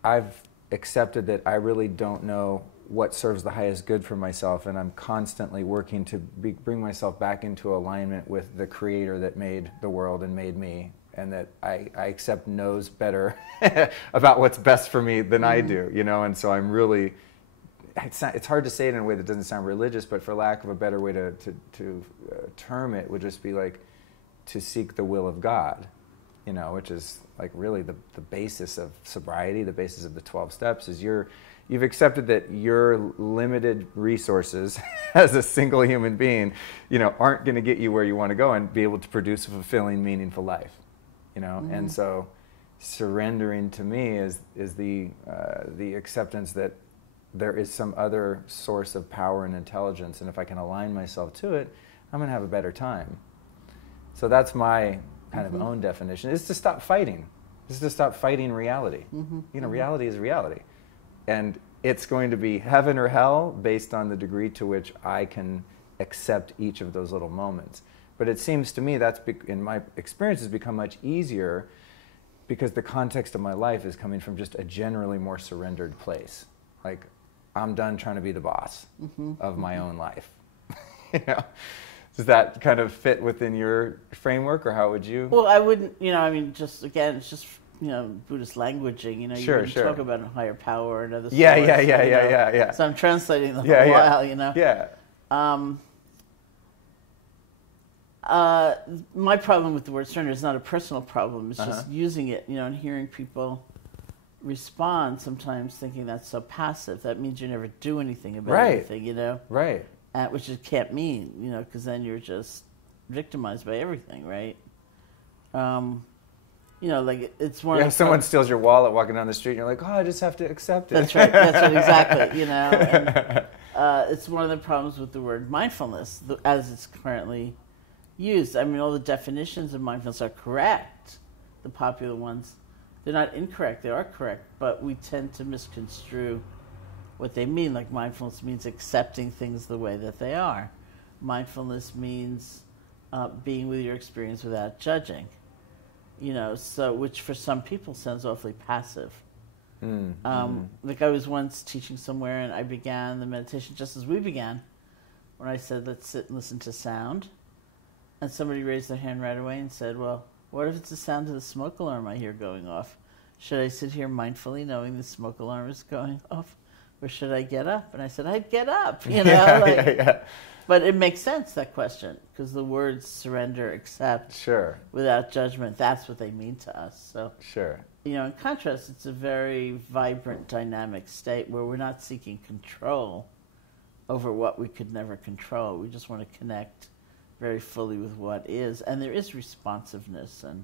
I've accepted that I really don't know what serves the highest good for myself, and I'm constantly working to bring myself back into alignment with the Creator that made the world and made me, and that I accept knows better about what's best for me than I do, you know, and so I'm really, it's hard to say it in a way that doesn't sound religious, but for lack of a better way to term it, would just be like to seek the will of God, you know, which is like really the basis of sobriety, the basis of the 12 steps, is you've accepted that your limited resources as a single human being, you know, aren't going to get you where you want to go and be able to produce a fulfilling, meaningful life, you know. And so surrendering to me is the acceptance that there is some other source of power and intelligence, and if I can align myself to it, I'm going to have a better time. So that's my kind of own definition, is to stop fighting. Is to stop fighting reality. You know, reality is reality. And it's going to be heaven or hell based on the degree to which I can accept each of those little moments. But it seems to me that's, in my experience, has become much easier because the context of my life is coming from just a generally more surrendered place. Like, I'm done trying to be the boss of my own life. You know? Does that kind of fit within your framework, or how would you? Well, I wouldn't, you know, I mean, just, again, it's just, you know, Buddhist languaging, you know, you talk about a higher power and other source. Yeah. So I'm translating the whole while, you know. Yeah. My problem with the word surrender is not a personal problem. It's just using it, you know, and hearing people respond, sometimes thinking that's so passive. That means you never do anything about anything, you know. Right. Which it can't mean, you know, because then you're just victimized by everything, right? You know, like it's one. Yeah, if someone steals your wallet walking down the street, and you're like, oh, I just have to accept it. That's right. That's right. Exactly. You know, and, it's one of the problems with the word mindfulness as it's currently used. I mean, all the definitions of mindfulness are correct. The popular ones, they're not incorrect. They are correct, but we tend to misconstrue what they mean. Like mindfulness means accepting things the way that they are. Mindfulness means being with your experience without judging. You know, so which for some people sounds awfully passive. Like I was once teaching somewhere, and I began the meditation just as we began, when I said, let's sit and listen to sound. And somebody raised their hand right away and said, well, what if it's the sound of the smoke alarm I hear going off? Should I sit here mindfully knowing the smoke alarm is going off? Or should I get up? And I said, I'd get up, you know. But it makes sense, that question, because the words surrender, accept, without judgment, that's what they mean to us. So, you know, in contrast, it's a very vibrant, dynamic state where we're not seeking control over what we could never control. We just want to connect very fully with what is. And there is responsiveness and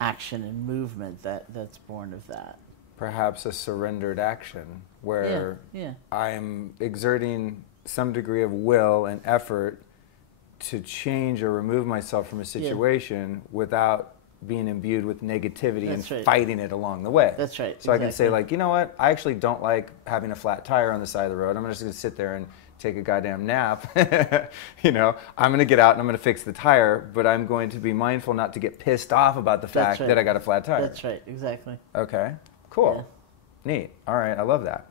action and movement that's born of that. Perhaps a surrendered action where I am exerting some degree of will and effort to change or remove myself from a situation without being imbued with negativity and fighting it along the way. That's right. So I can say, like, you know what, I actually don't like having a flat tire on the side of the road. I'm just going to sit there and take a goddamn nap. You know, I'm going to get out and I'm going to fix the tire, but I'm going to be mindful not to get pissed off about the fact that I got a flat tire. That's right, exactly. Okay. Cool. Neat. All right. I love that.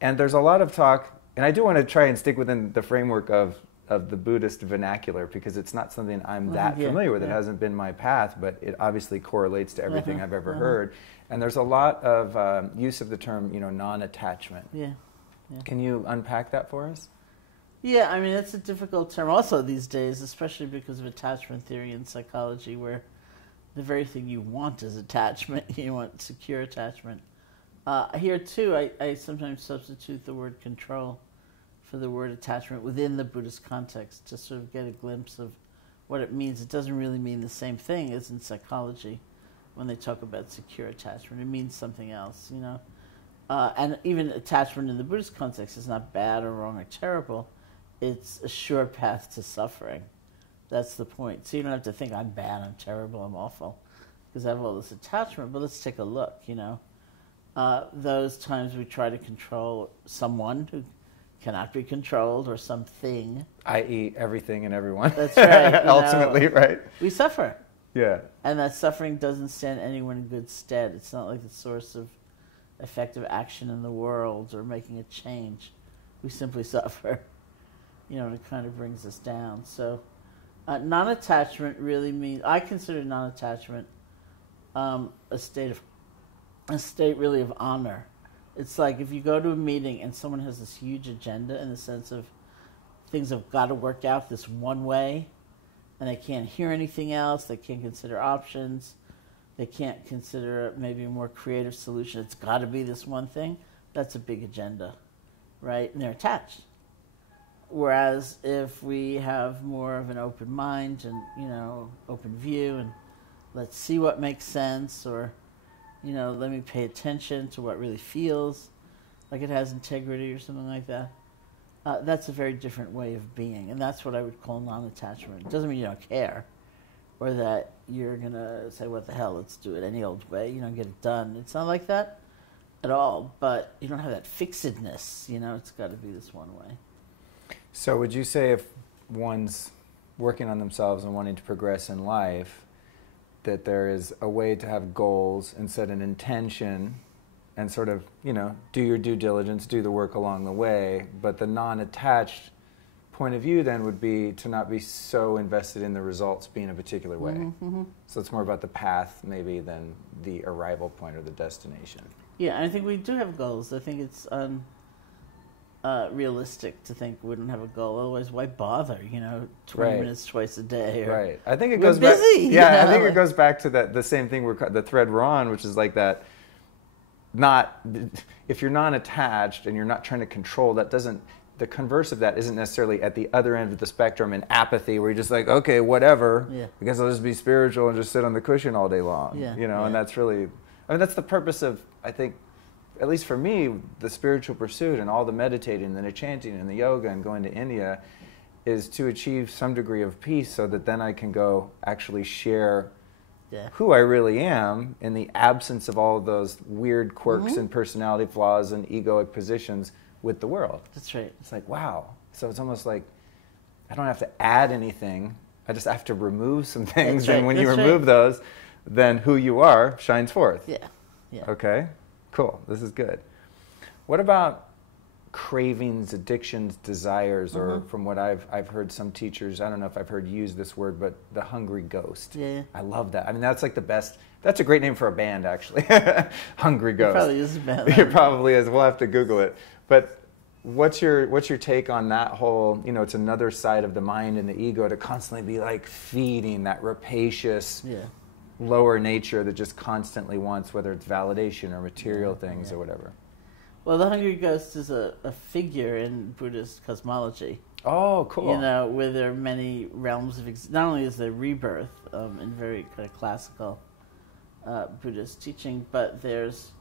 And there's a lot of talk, and I do want to try and stick within the framework of the Buddhist vernacular, because it's not something I'm that familiar with. It hasn't been my path, but it obviously correlates to everything I've ever heard. And there's a lot of use of the term, non-attachment. Yeah. Can you unpack that for us? Yeah, I mean, it's a difficult term also these days, especially because of attachment theory and psychology, where the very thing you want is attachment. You want secure attachment. Here, too, I sometimes substitute the word control for the word attachment within the Buddhist context to sort of get a glimpse of what it means. It doesn't really mean the same thing as in psychology when they talk about secure attachment. It means something else, and even attachment in the Buddhist context is not bad or wrong or terrible. It's a sure path to suffering. That's the point. So you don't have to think, I'm bad, I'm terrible, I'm awful, because I have all this attachment. But let's take a look, Those times we try to control someone who cannot be controlled, or something. I.e. everything and everyone. That's right. Ultimately, right? We suffer. Yeah. And that suffering doesn't stand anyone in good stead. It's not like the source of effective action in the world or making a change. We simply suffer. And it kind of brings us down. So non-attachment really means, I consider non-attachment a state really of honor. It's like if you go to a meeting and someone has this huge agenda in the sense of things have got to work out this one way, and they can't hear anything else, they can't consider options, they can't consider maybe a more creative solution, it's got to be this one thing, that's a big agenda, right? And they're attached. Whereas if we have more of an open mind and, open view, and let's see what makes sense, or let me pay attention to what really feels like it has integrity or something like that. That's a very different way of being, and that's what I would call non-attachment. It doesn't mean you don't care, or that you're going to say, what the hell, let's do it any old way, get it done. It's not like that at all, but you don't have that fixedness, it's got to be this one way. So would you say if one's working on themselves and wanting to progress in life, that there is a way to have goals and set an intention and sort of, do your due diligence, do the work along the way, but the non-attached point of view then would be to not be so invested in the results being a particular way. Mm-hmm. So it's more about the path maybe than the arrival point or the destination. Yeah, I think we do have goals. I think it's realistic to think we wouldn't have a goal. Otherwise, why bother? 20 minutes twice a day. Or right. I think it goes back. Yeah, I think it goes back to the same thing. The thread we're on, which is like that. If you're non-attached and you're not trying to control, that doesn't. The converse of that isn't necessarily at the other end of the spectrum in apathy, where you're just like, okay, whatever. Yeah. I guess I'll just be spiritual and just sit on the cushion all day long. Yeah. And that's really. That's the purpose of, I think, at least for me, the spiritual pursuit and all the meditating and the chanting and the yoga and going to India is to achieve some degree of peace, so that then I can go actually share who I really am in the absence of all of those weird quirks and personality flaws and egoic positions with the world. That's right. It's like, wow. So it's almost like I don't have to add anything. I just have to remove some things. That's right. And when you remove those, then who you are shines forth. Yeah. Yeah. Okay. Cool. This is good. What about cravings, addictions, desires, or from what I've heard some teachers, I don't know if I've heard you use this word, but the hungry ghost. Yeah. I love that. I mean, that's like the best. That's a great name for a band, actually. Hungry Ghost. It probably is a band. It probably is. We'll have to Google it. But what's your take on that whole, it's another side of the mind and the ego to constantly be like feeding that rapacious lower nature that just constantly wants, whether it's validation or material things or whatever. Well, the hungry ghost is a figure in Buddhist cosmology. Oh, cool. Where there are many realms of not only is there rebirth in very kind of classical Buddhist teaching, but there's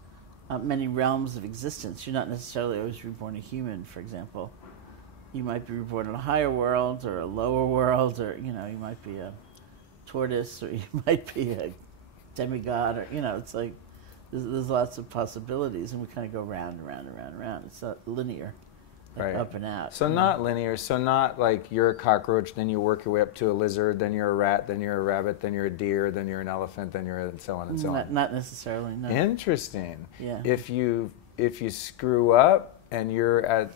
many realms of existence. You're not necessarily always reborn a human, for example. You might be reborn in a higher world or a lower world, or you might be a tortoise, or you might be a demigod, or it's like there's lots of possibilities, and we kind of go round and round and round and round. It's not linear. like up and out. So not linear. So not like you're a cockroach, then you work your way up to a lizard, then you're a rat, then you're a rabbit, then you're a deer, then you're an elephant, then you're and so on and so on. Not necessarily. No. Interesting. Yeah. If you screw up and you're at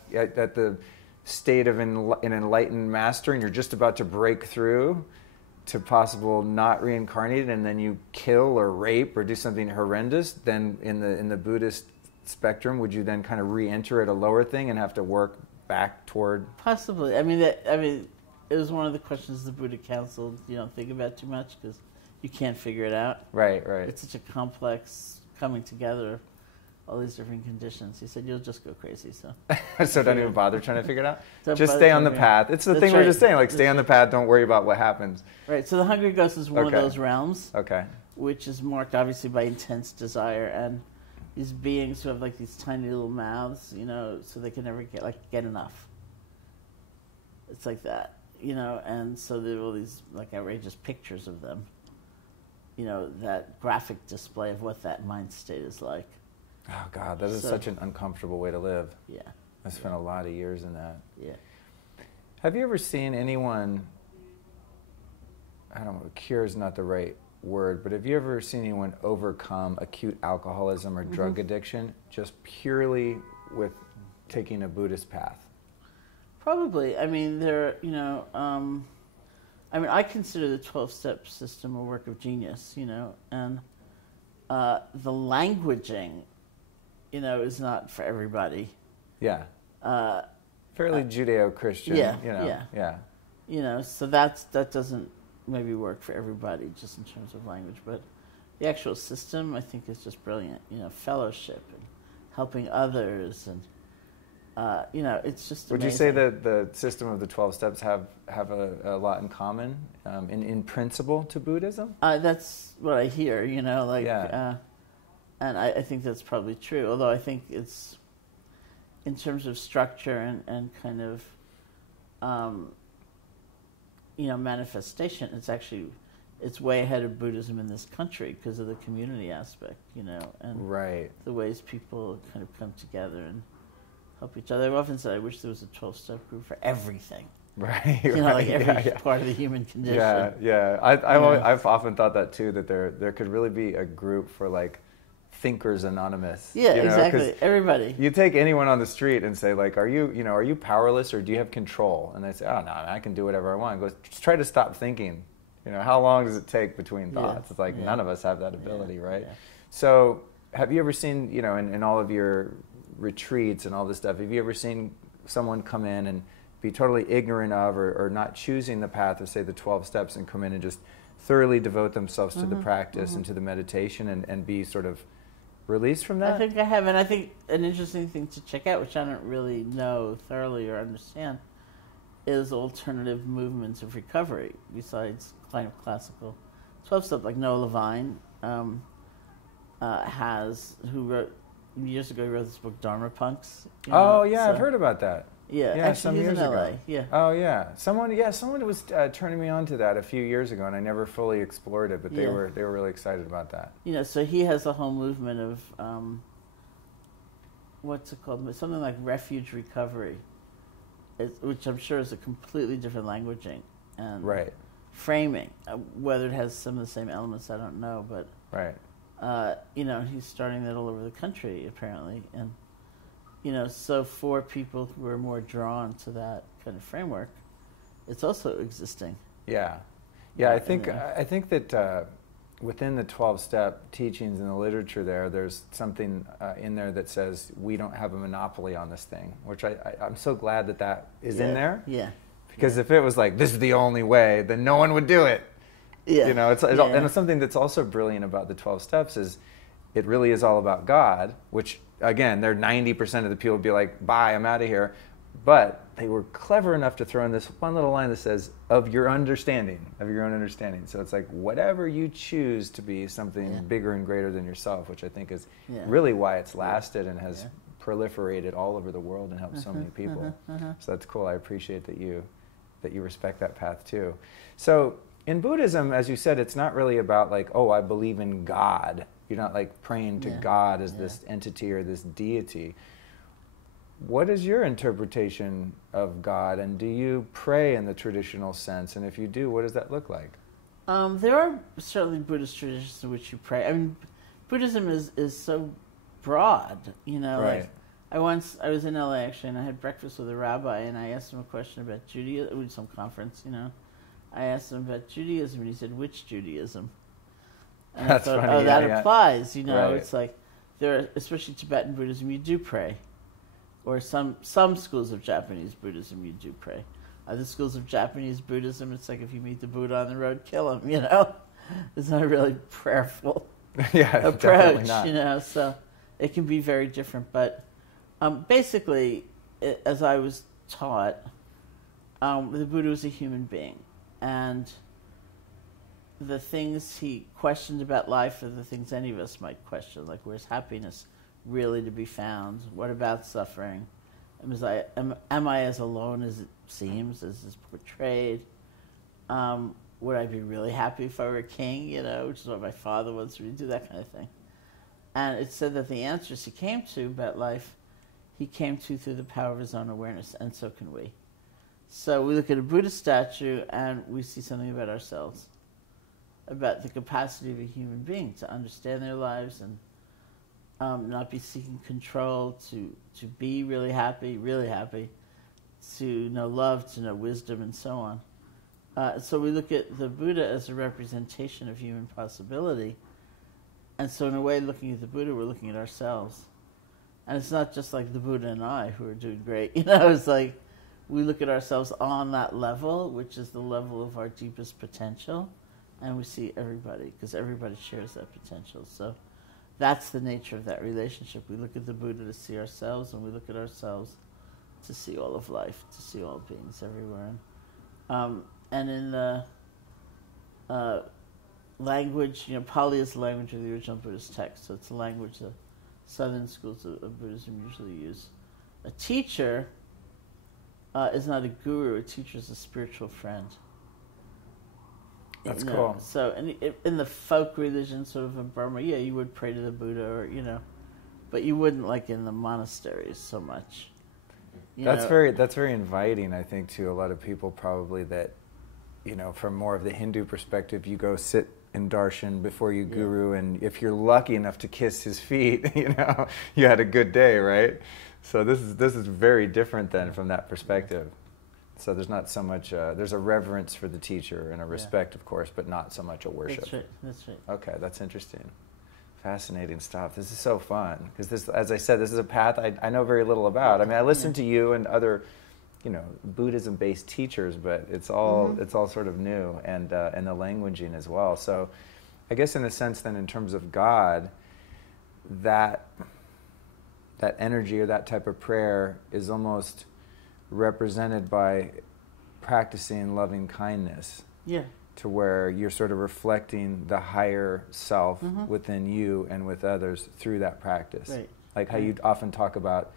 the state of an enlightened master and you're just about to break through to possible not reincarnated, and then you kill or rape or do something horrendous, then in the Buddhist spectrum, would you then kind of re-enter at a lower thing and have to work back toward? Possibly. I mean, it was one of the questions the Buddha counseled. You don't think about too much because you can't figure it out. Right. It's such a complex coming together. All these different conditions. He said, you'll just go crazy. So don't even bother trying to figure it out? Don't just bother stay on the trying to path. It's the That's thing right. we're just saying, like stay That's on the path, don't worry about what happens. Right, so the hungry ghost is one of those realms, Okay. which is marked obviously by intense desire, and these beings who have like these tiny little mouths, you know, so they can never get enough. It's like that, you know, and so there are all these like outrageous pictures of them, you know, that graphic display of what that mind state is like. Oh God, that is such an uncomfortable way to live. Yeah. I spent a lot of years in that. Yeah. Have you ever seen anyone, I don't know, cure is not the right word, but have you ever seen anyone overcome acute alcoholism or drug addiction just purely with taking a Buddhist path? Probably. I mean, I consider the 12-step system a work of genius, you know, and the languaging, you know, is not for everybody. Yeah. Fairly Judeo-Christian. Yeah, you know. Yeah. You know, so that doesn't maybe work for everybody just in terms of language, but the actual system I think is just brilliant. You know, fellowship and helping others, and you know, it's just Would amazing. you say that the system of the 12 steps have a lot in common in principle to Buddhism? That's what I hear, you know, like, Yeah. and I think that's probably true, although I think it's, in terms of structure and kind of, you know, manifestation, it's way ahead of Buddhism in this country because of the community aspect, you know, and the ways people kind of come together and help each other. I've often said I wish there was a 12-step group for everything. Right. You know, like every part of the human condition. Yeah. I've often thought that too, that there could really be a group for like Thinkers Anonymous. Yeah, you know, exactly. Everybody. You take anyone on the street and say like, are you powerless or do you have control? And they say, oh no, I can do whatever I want. Go just try to stop thinking. You know, how long does it take between thoughts? It's like none of us have that ability, right? Yeah. So have you ever seen, you know, in all of your retreats and all this stuff, have you ever seen someone come in and be totally ignorant of or not choosing the path of, say, the 12 steps and come in and just thoroughly devote themselves to the practice and to the meditation and be sort of released from that? I think I have, and I think an interesting thing to check out, which I don't really know thoroughly or understand, is alternative movements of recovery besides kind of classical 12-step, like Noah Levine who wrote, years ago, he wrote this book, Dharma Punks. You know? Oh, yeah, I've heard about that. Yeah, actually, some he's years in LA. ago. Yeah. Oh, yeah. Someone was turning me on to that a few years ago, and I never fully explored it, but they were really excited about that. You know, so he has a whole movement of, what's it called? Something like refuge recovery, which I'm sure is a completely different languaging and framing. Whether it has some of the same elements, I don't know, but you know, he's starting that all over the country apparently, and you know, so for people who are more drawn to that kind of framework, it's also existing. Yeah. I think that within the 12-step teachings in the literature there's something in there that says we don't have a monopoly on this thing, which I'm so glad that is in there. Yeah. Because if it was like, this is the only way, then no one would do it. Yeah. You know, and it's something that's also brilliant about the 12 steps is it really is all about God, which, again, 90% of the people would be like, bye, I'm out of here. But they were clever enough to throw in this one little line that says, of your own understanding. So it's like, whatever you choose to be something bigger and greater than yourself, which I think is really why it's lasted and has proliferated all over the world and helped so many people. So that's cool. I appreciate that you respect that path too. So in Buddhism, as you said, it's not really about like, oh, I believe in God. You're not like praying to God as this entity or this deity. what is your interpretation of God, and do you pray in the traditional sense? And if you do, what does that look like? There are certainly Buddhist traditions in which you pray. I mean, Buddhism is so broad, you know. Right. Like I was in LA actually, and I had breakfast with a rabbi, and I asked him a question about Judaism at some conference, you know. I asked him about Judaism, and he said, "Which Judaism?" And That's I thought, funny. that applies, you know. Right. It's like there are, especially Tibetan Buddhism, you do pray, or some schools of Japanese Buddhism, you do pray. Other schools of Japanese Buddhism, it's like if you meet the Buddha on the road, kill him, you know. It's not a really prayerful approach, you know. So it can be very different, but basically, as I was taught, the Buddha was a human being, and the things he questioned about life are the things any of us might question, like where's happiness really to be found? What about suffering? Am I as alone as it seems, as is portrayed? Would I be really happy if I were a king, you know, which is what my father wants me to do, that kind of thing. And it said that the answers he came to about life, he came to through the power of his own awareness, and so can we. So we look at a Buddha statue and we see something about ourselves, about the capacity of a human being to understand their lives and not be seeking control, to be really happy, to know love, to know wisdom, and so on. So we look at the Buddha as a representation of human possibility. And so in a way, looking at the Buddha, we're looking at ourselves. And it's not just like the Buddha and I who are doing great. You know, it's like we look at ourselves on that level, which is the level of our deepest potential, and we see everybody, because everybody shares that potential. So that's the nature of that relationship. We look at the Buddha to see ourselves, and we look at ourselves to see all of life, to see all beings everywhere. And in the language, you know, Pali is the language of the original Buddhist text, so it's the language the southern schools of Buddhism usually use. A teacher is not a guru. A teacher is a spiritual friend. That's cool. cool. So in the folk religion, sort of in Burma, yeah, you would pray to the Buddha, or you know, but you wouldn't like in the monasteries so much. That's very inviting, I think, to a lot of people probably that, you know, from more of the Hindu perspective, you go sit in darshan before you guru, and if you're lucky enough to kiss his feet, you know, you had a good day, right? So this is very different then from that perspective. So there's not so much, there's a reverence for the teacher and a respect, of course, but not so much a worship. That's right. Okay, that's interesting. Fascinating stuff. This is so fun, because this, as I said, this is a path I know very little about. I mean, I listen to you and other, you know, Buddhism-based teachers, but it's all sort of new, and the languaging as well. So I guess in a sense then, in terms of God, that energy or that type of prayer is almost represented by practicing loving kindness. Yeah. To where you're sort of reflecting the higher self within you and with others through that practice. Right. Like how you often talk about,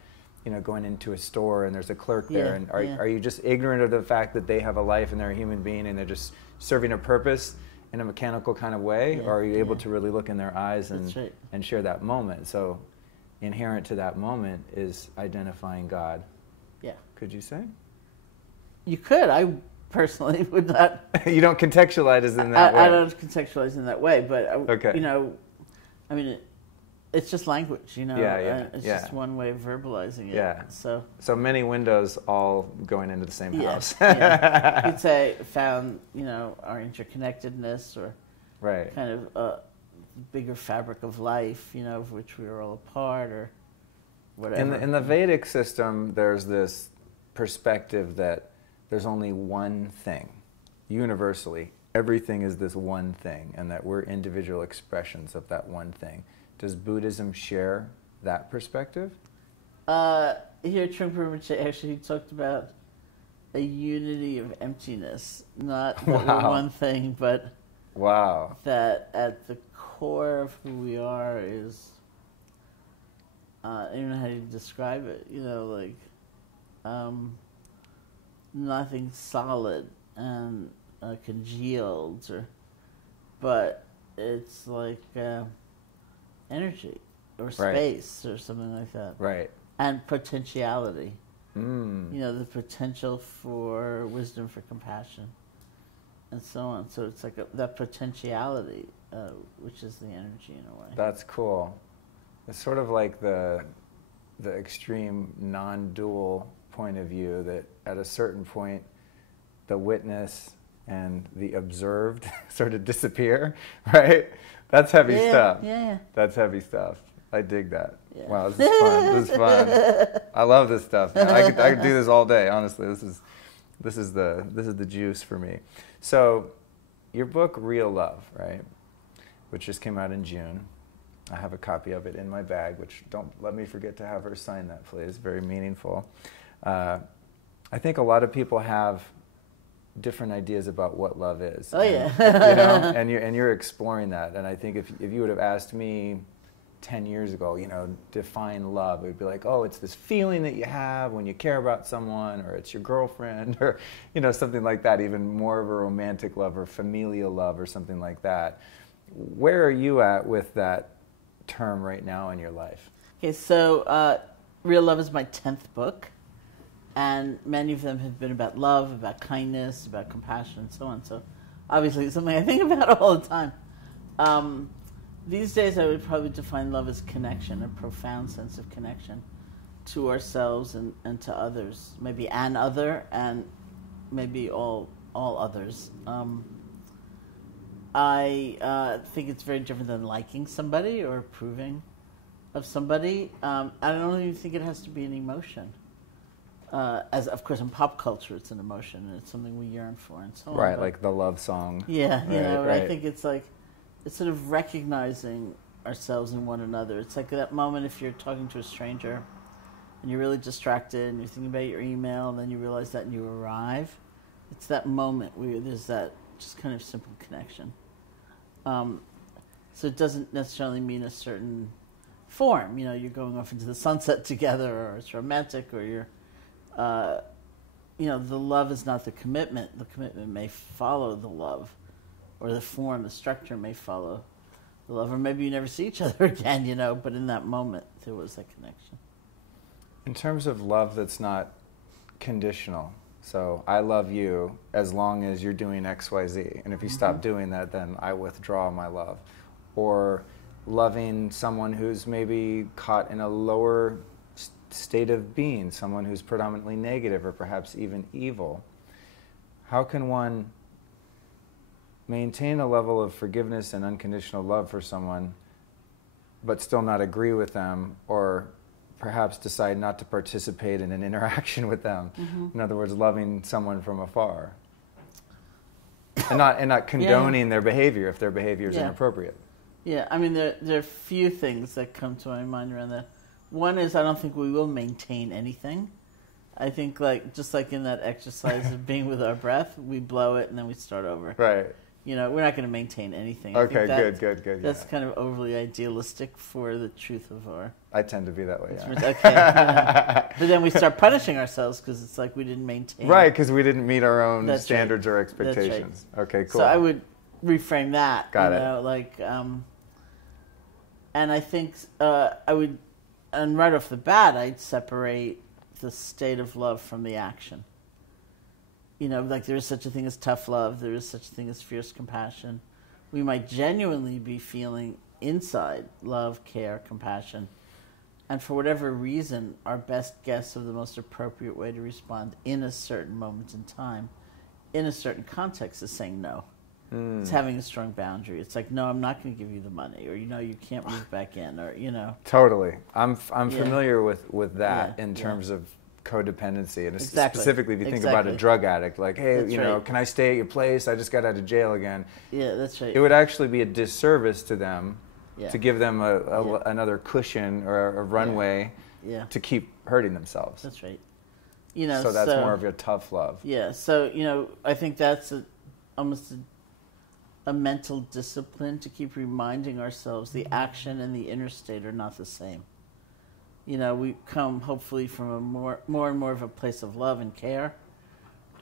you know, going into a store and there's a clerk there, and are you just ignorant of the fact that they have a life and they're a human being and they're just serving a purpose in a mechanical kind of way, or are you able to really look in their eyes and share that moment? So inherent to that moment is identifying God. Yeah. Could you say? You could. I personally would not. You don't contextualize it in that way. I don't contextualize in that way, but you know, I mean, it's just language, you know. It's just one way of verbalizing it. Yeah. So many windows all going into the same house. You'd say found, you know, our interconnectedness, or kind of a bigger fabric of life, you know, of which we are all a part, or whatever. In the Vedic system, there's this perspective that there's only one thing. Universally, everything is this one thing, and that we're individual expressions of that one thing. Does Buddhism share that perspective? Here, Trungpa Rinpoche actually talked about a unity of emptiness, not that we're one thing, but that at the core of who we are is, I don't know how to describe it, you know, like, nothing solid and congealed, but it's like energy or space or something like that. Right. and potentiality. The potential for wisdom, for compassion, and so on. So it's like that potentiality, which is the energy in a way. That's cool. It's sort of like the extreme non-dual point of view that at a certain point, the witness and the observed sort of disappear, right? That's heavy stuff. Yeah. That's heavy stuff. I dig that. Yeah. Wow, this is fun. This is fun. I love this stuff, man. I could do this all day. Honestly, this is the juice for me. So, your book, Real Love, right, which just came out in June. I have a copy of it in my bag, which don't let me forget to have her sign that, please. Very meaningful. I think a lot of people have different ideas about what love is. Oh, yeah. And you're exploring that. And I think if you would have asked me 10 years ago, define love, it would be like, oh, it's this feeling that you have when you care about someone, or it's your girlfriend, or something like that, even more of a romantic love or familial love or something like that. Where are you at with that term right now in your life? Okay, so Real Love is my 10th book, and many of them have been about love, about kindness, about compassion, and so on. So obviously it's something I think about all the time. These days I would probably define love as connection, a profound sense of connection to ourselves and to others, maybe an other, and maybe all others. I think it's very different than liking somebody or approving of somebody. I don't even think it has to be an emotion. As of course in pop culture it's an emotion and it's something we yearn for and so on. Right, like the love song. Yeah, right. I think it's like, it's sort of recognizing ourselves in one another. It's like that moment if you're talking to a stranger and you're really distracted and you're thinking about your email and then you realize that and you arrive. It's that moment where there's that just kind of simple connection. So it doesn't necessarily mean a certain form. You're going off into the sunset together, or it's romantic, or you're, the love is not the commitment. The commitment may follow the love, or the form, the structure may follow the love, or maybe you never see each other again, but in that moment there was that connection. In terms of love that's not conditional, so I love you as long as you're doing X, Y, Z. And if you stop doing that, then I withdraw my love. Or loving someone who's maybe caught in a lower state of being, someone who's predominantly negative or perhaps even evil. How can one maintain a level of forgiveness and unconditional love for someone but still not agree with them, or perhaps decide not to participate in an interaction with them? In other words, loving someone from afar. And not condoning their behavior if their behavior is inappropriate. Yeah, I mean, there are a few things that come to my mind around that. One is I don't think we will maintain anything. I think just like in that exercise of being with our breath, we blow it and then we start over. Right. We're not going to maintain anything. Okay, good. That's kind of overly idealistic for the truth of our... I tend to be that way, yeah. Okay. But then we start punishing ourselves because it's like we didn't maintain... Right, because we didn't meet our own standards or expectations. That's right. Okay, cool. So I would reframe that. Got it. And I think I would... And right off the bat, I'd separate the state of love from the action. There is such a thing as tough love. There is such a thing as fierce compassion. We might genuinely be feeling inside love, care, compassion. And for whatever reason, our best guess of the most appropriate way to respond in a certain moment in time, in a certain context, is saying no. It's having a strong boundary. It's like, no, I'm not going to give you the money, or you can't move back in, or Totally, I'm familiar with that in terms of codependency, and specifically if you think about a drug addict, like, hey, can I stay at your place? I just got out of jail again. Yeah, that's right. It would actually be a disservice to them to give them another cushion or a runway to keep hurting themselves. That's right. So that's more of your tough love. Yeah. So I think that's almost a mental discipline to keep reminding ourselves the action and the inner state are not the same. We come hopefully from a more and more of a place of love and care,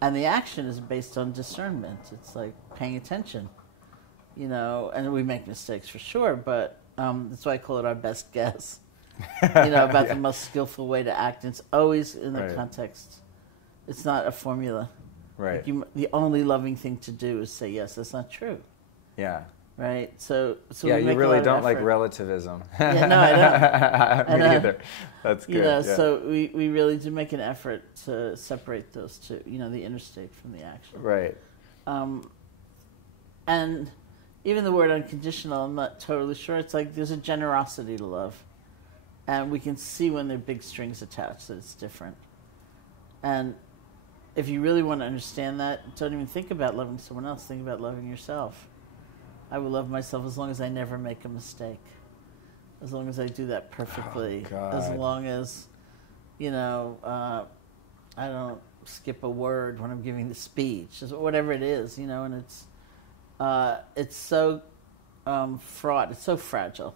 and the action is based on discernment. It's like paying attention, and we make mistakes for sure, but that's why I call it our best guess. about the most skillful way to act. And it's always in the Right. context. It's not a formula. Right. Like the only loving thing to do is say yes. That's not true, Yeah. right? So Yeah, we you make a really lot of don't like effort. relativism. Yeah, no, I don't. Me And, either. That's good. Yeah. So we really do make an effort to separate those two, the inner state from the action. Right. And even the word unconditional, I'm not totally sure. It's like there's a generosity to love. And we can see when there are big strings attached that it's different. And if you really want to understand that, don't even think about loving someone else. Think about loving yourself. I will love myself as long as I never make a mistake. As long as I do that perfectly. Oh, God. As long as, I don't skip a word when I'm giving the speech. Whatever it is, and it's so fraught. It's so fragile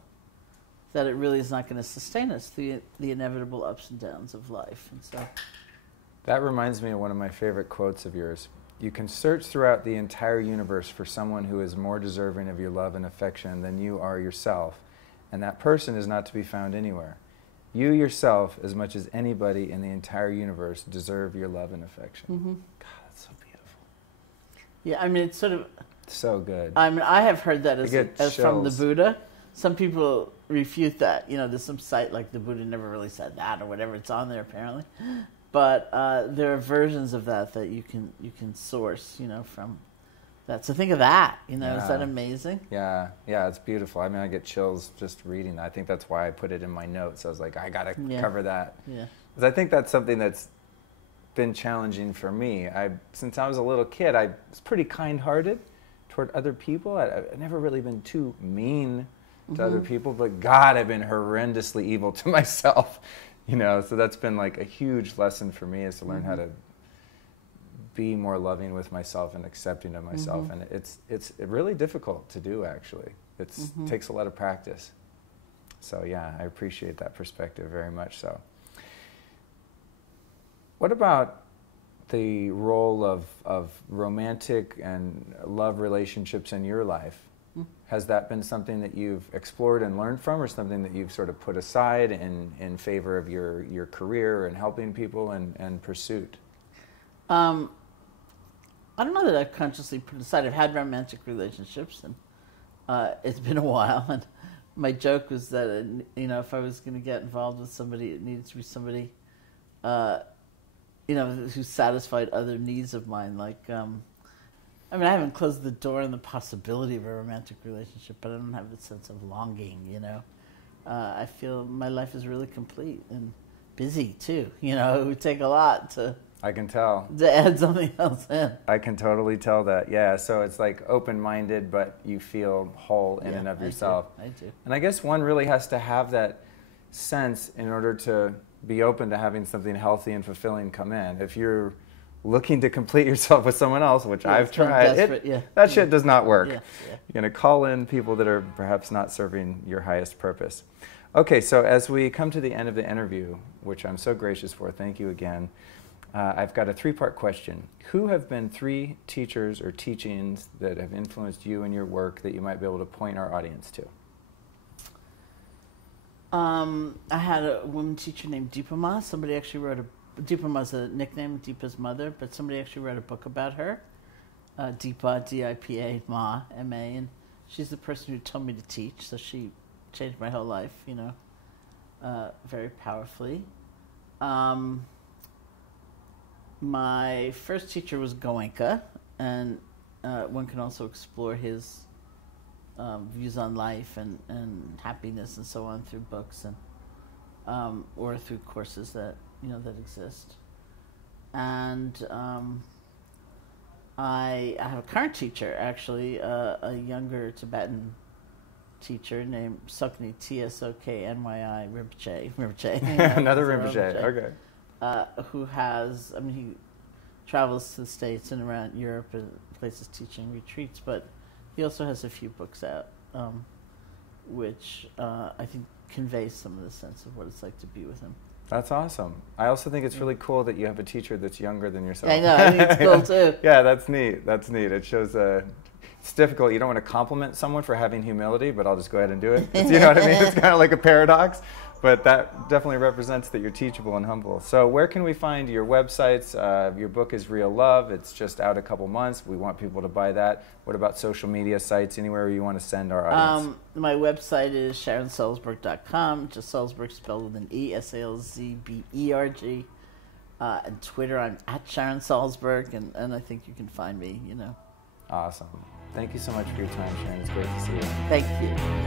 that it really is not going to sustain us through the inevitable ups and downs of life. And so, That reminds me of one of my favorite quotes of yours. You can search throughout the entire universe for someone who is more deserving of your love and affection than you are yourself, and that person is not to be found anywhere. You yourself, as much as anybody in the entire universe, deserve your love and affection. mm-hmm. God, that's so beautiful. Yeah, I mean, it's sort of... So good. I mean, I have heard that I as get from the chills. Buddha. Some people refute that. There's some site like the Buddha never really said that or whatever. It's on there apparently. But there are versions of that you can source, from that. So think of that. Is that amazing? Yeah, it's beautiful. I mean, I get chills just reading that. I think that's why I put it in my notes. I was like, I got to cover that. Yeah. Because I think that's something that's been challenging for me. Since I was a little kid, I was pretty kind-hearted toward other people. I've never really been too mean to other people, but God, I've been horrendously evil to myself. So that's been like a huge lesson for me, is to learn how to be more loving with myself and accepting of myself. And it's really difficult to do, actually. It takes a lot of practice. So yeah, I appreciate that perspective very much so. What about the role of romantic and love relationships in your life? Has that been something that you've explored and learned from, or something that you've sort of put aside in favor of your career and helping people and pursuit? I don't know that I've consciously put aside. I've had romantic relationships, and it's been a while. And my joke was that if I was going to get involved with somebody, it needed to be somebody who satisfied other needs of mine. Like, I haven't closed the door on the possibility of a romantic relationship, but I don't have the sense of longing, I feel my life is really complete and busy, too. It would take a lot to... I can tell. To add something else in. I can totally tell that, yeah. So it's like open-minded, but you feel whole in and of yourself. I do. And I guess one really has to have that sense in order to be open to having something healthy and fulfilling come in. If you're looking to complete yourself with someone else, which I've tried, that shit does not work. You're going to call in people that are perhaps not serving your highest purpose. Okay, so as we come to the end of the interview, which I'm so gracious for, thank you again, I've got a three-part question. Who have been 3 teachers or teachings that have influenced you in your work that you might be able to point our audience to? I had a woman teacher named Deepa Ma. Somebody actually wrote Deepa Ma's a nickname, Deepa's mother, but somebody actually wrote a book about her. Deepa, D-I-P-A, Ma, M-A, and she's the person who told me to teach, so she changed my whole life, very powerfully. My first teacher was Goenka, and one can also explore his views on life and happiness and so on through books and or through courses that exist. And I have a current teacher, actually, a younger Tibetan teacher named Sokny, T-S-O-K-N-Y-I, Rinpoche. Another Rinpoche, okay. Who has, he travels to the States and around Europe and places teaching retreats, but he also has a few books out, which I think conveys some of the sense of what it's like to be with him. That's awesome. I also think it's really cool that you have a teacher that's younger than yourself. I know, I think it's cool too. Yeah, that's neat. That's neat. It shows it's difficult. You don't want to compliment someone for having humility, but I'll just go ahead and do it. You know what I mean? It's kind of like a paradox. But that definitely represents that you're teachable and humble. So where can we find your websites? Your book is Real Love. It's just out a couple months. We want people to buy that. What about social media sites? Anywhere you want to send our audience? My website is SharonSalzberg.com. Just Salzberg spelled with an E, Salzberg. And Twitter, I'm at Sharon Salzberg, and I think you can find me, Awesome. Thank you so much for your time, Sharon. It's great to see you. Thank you.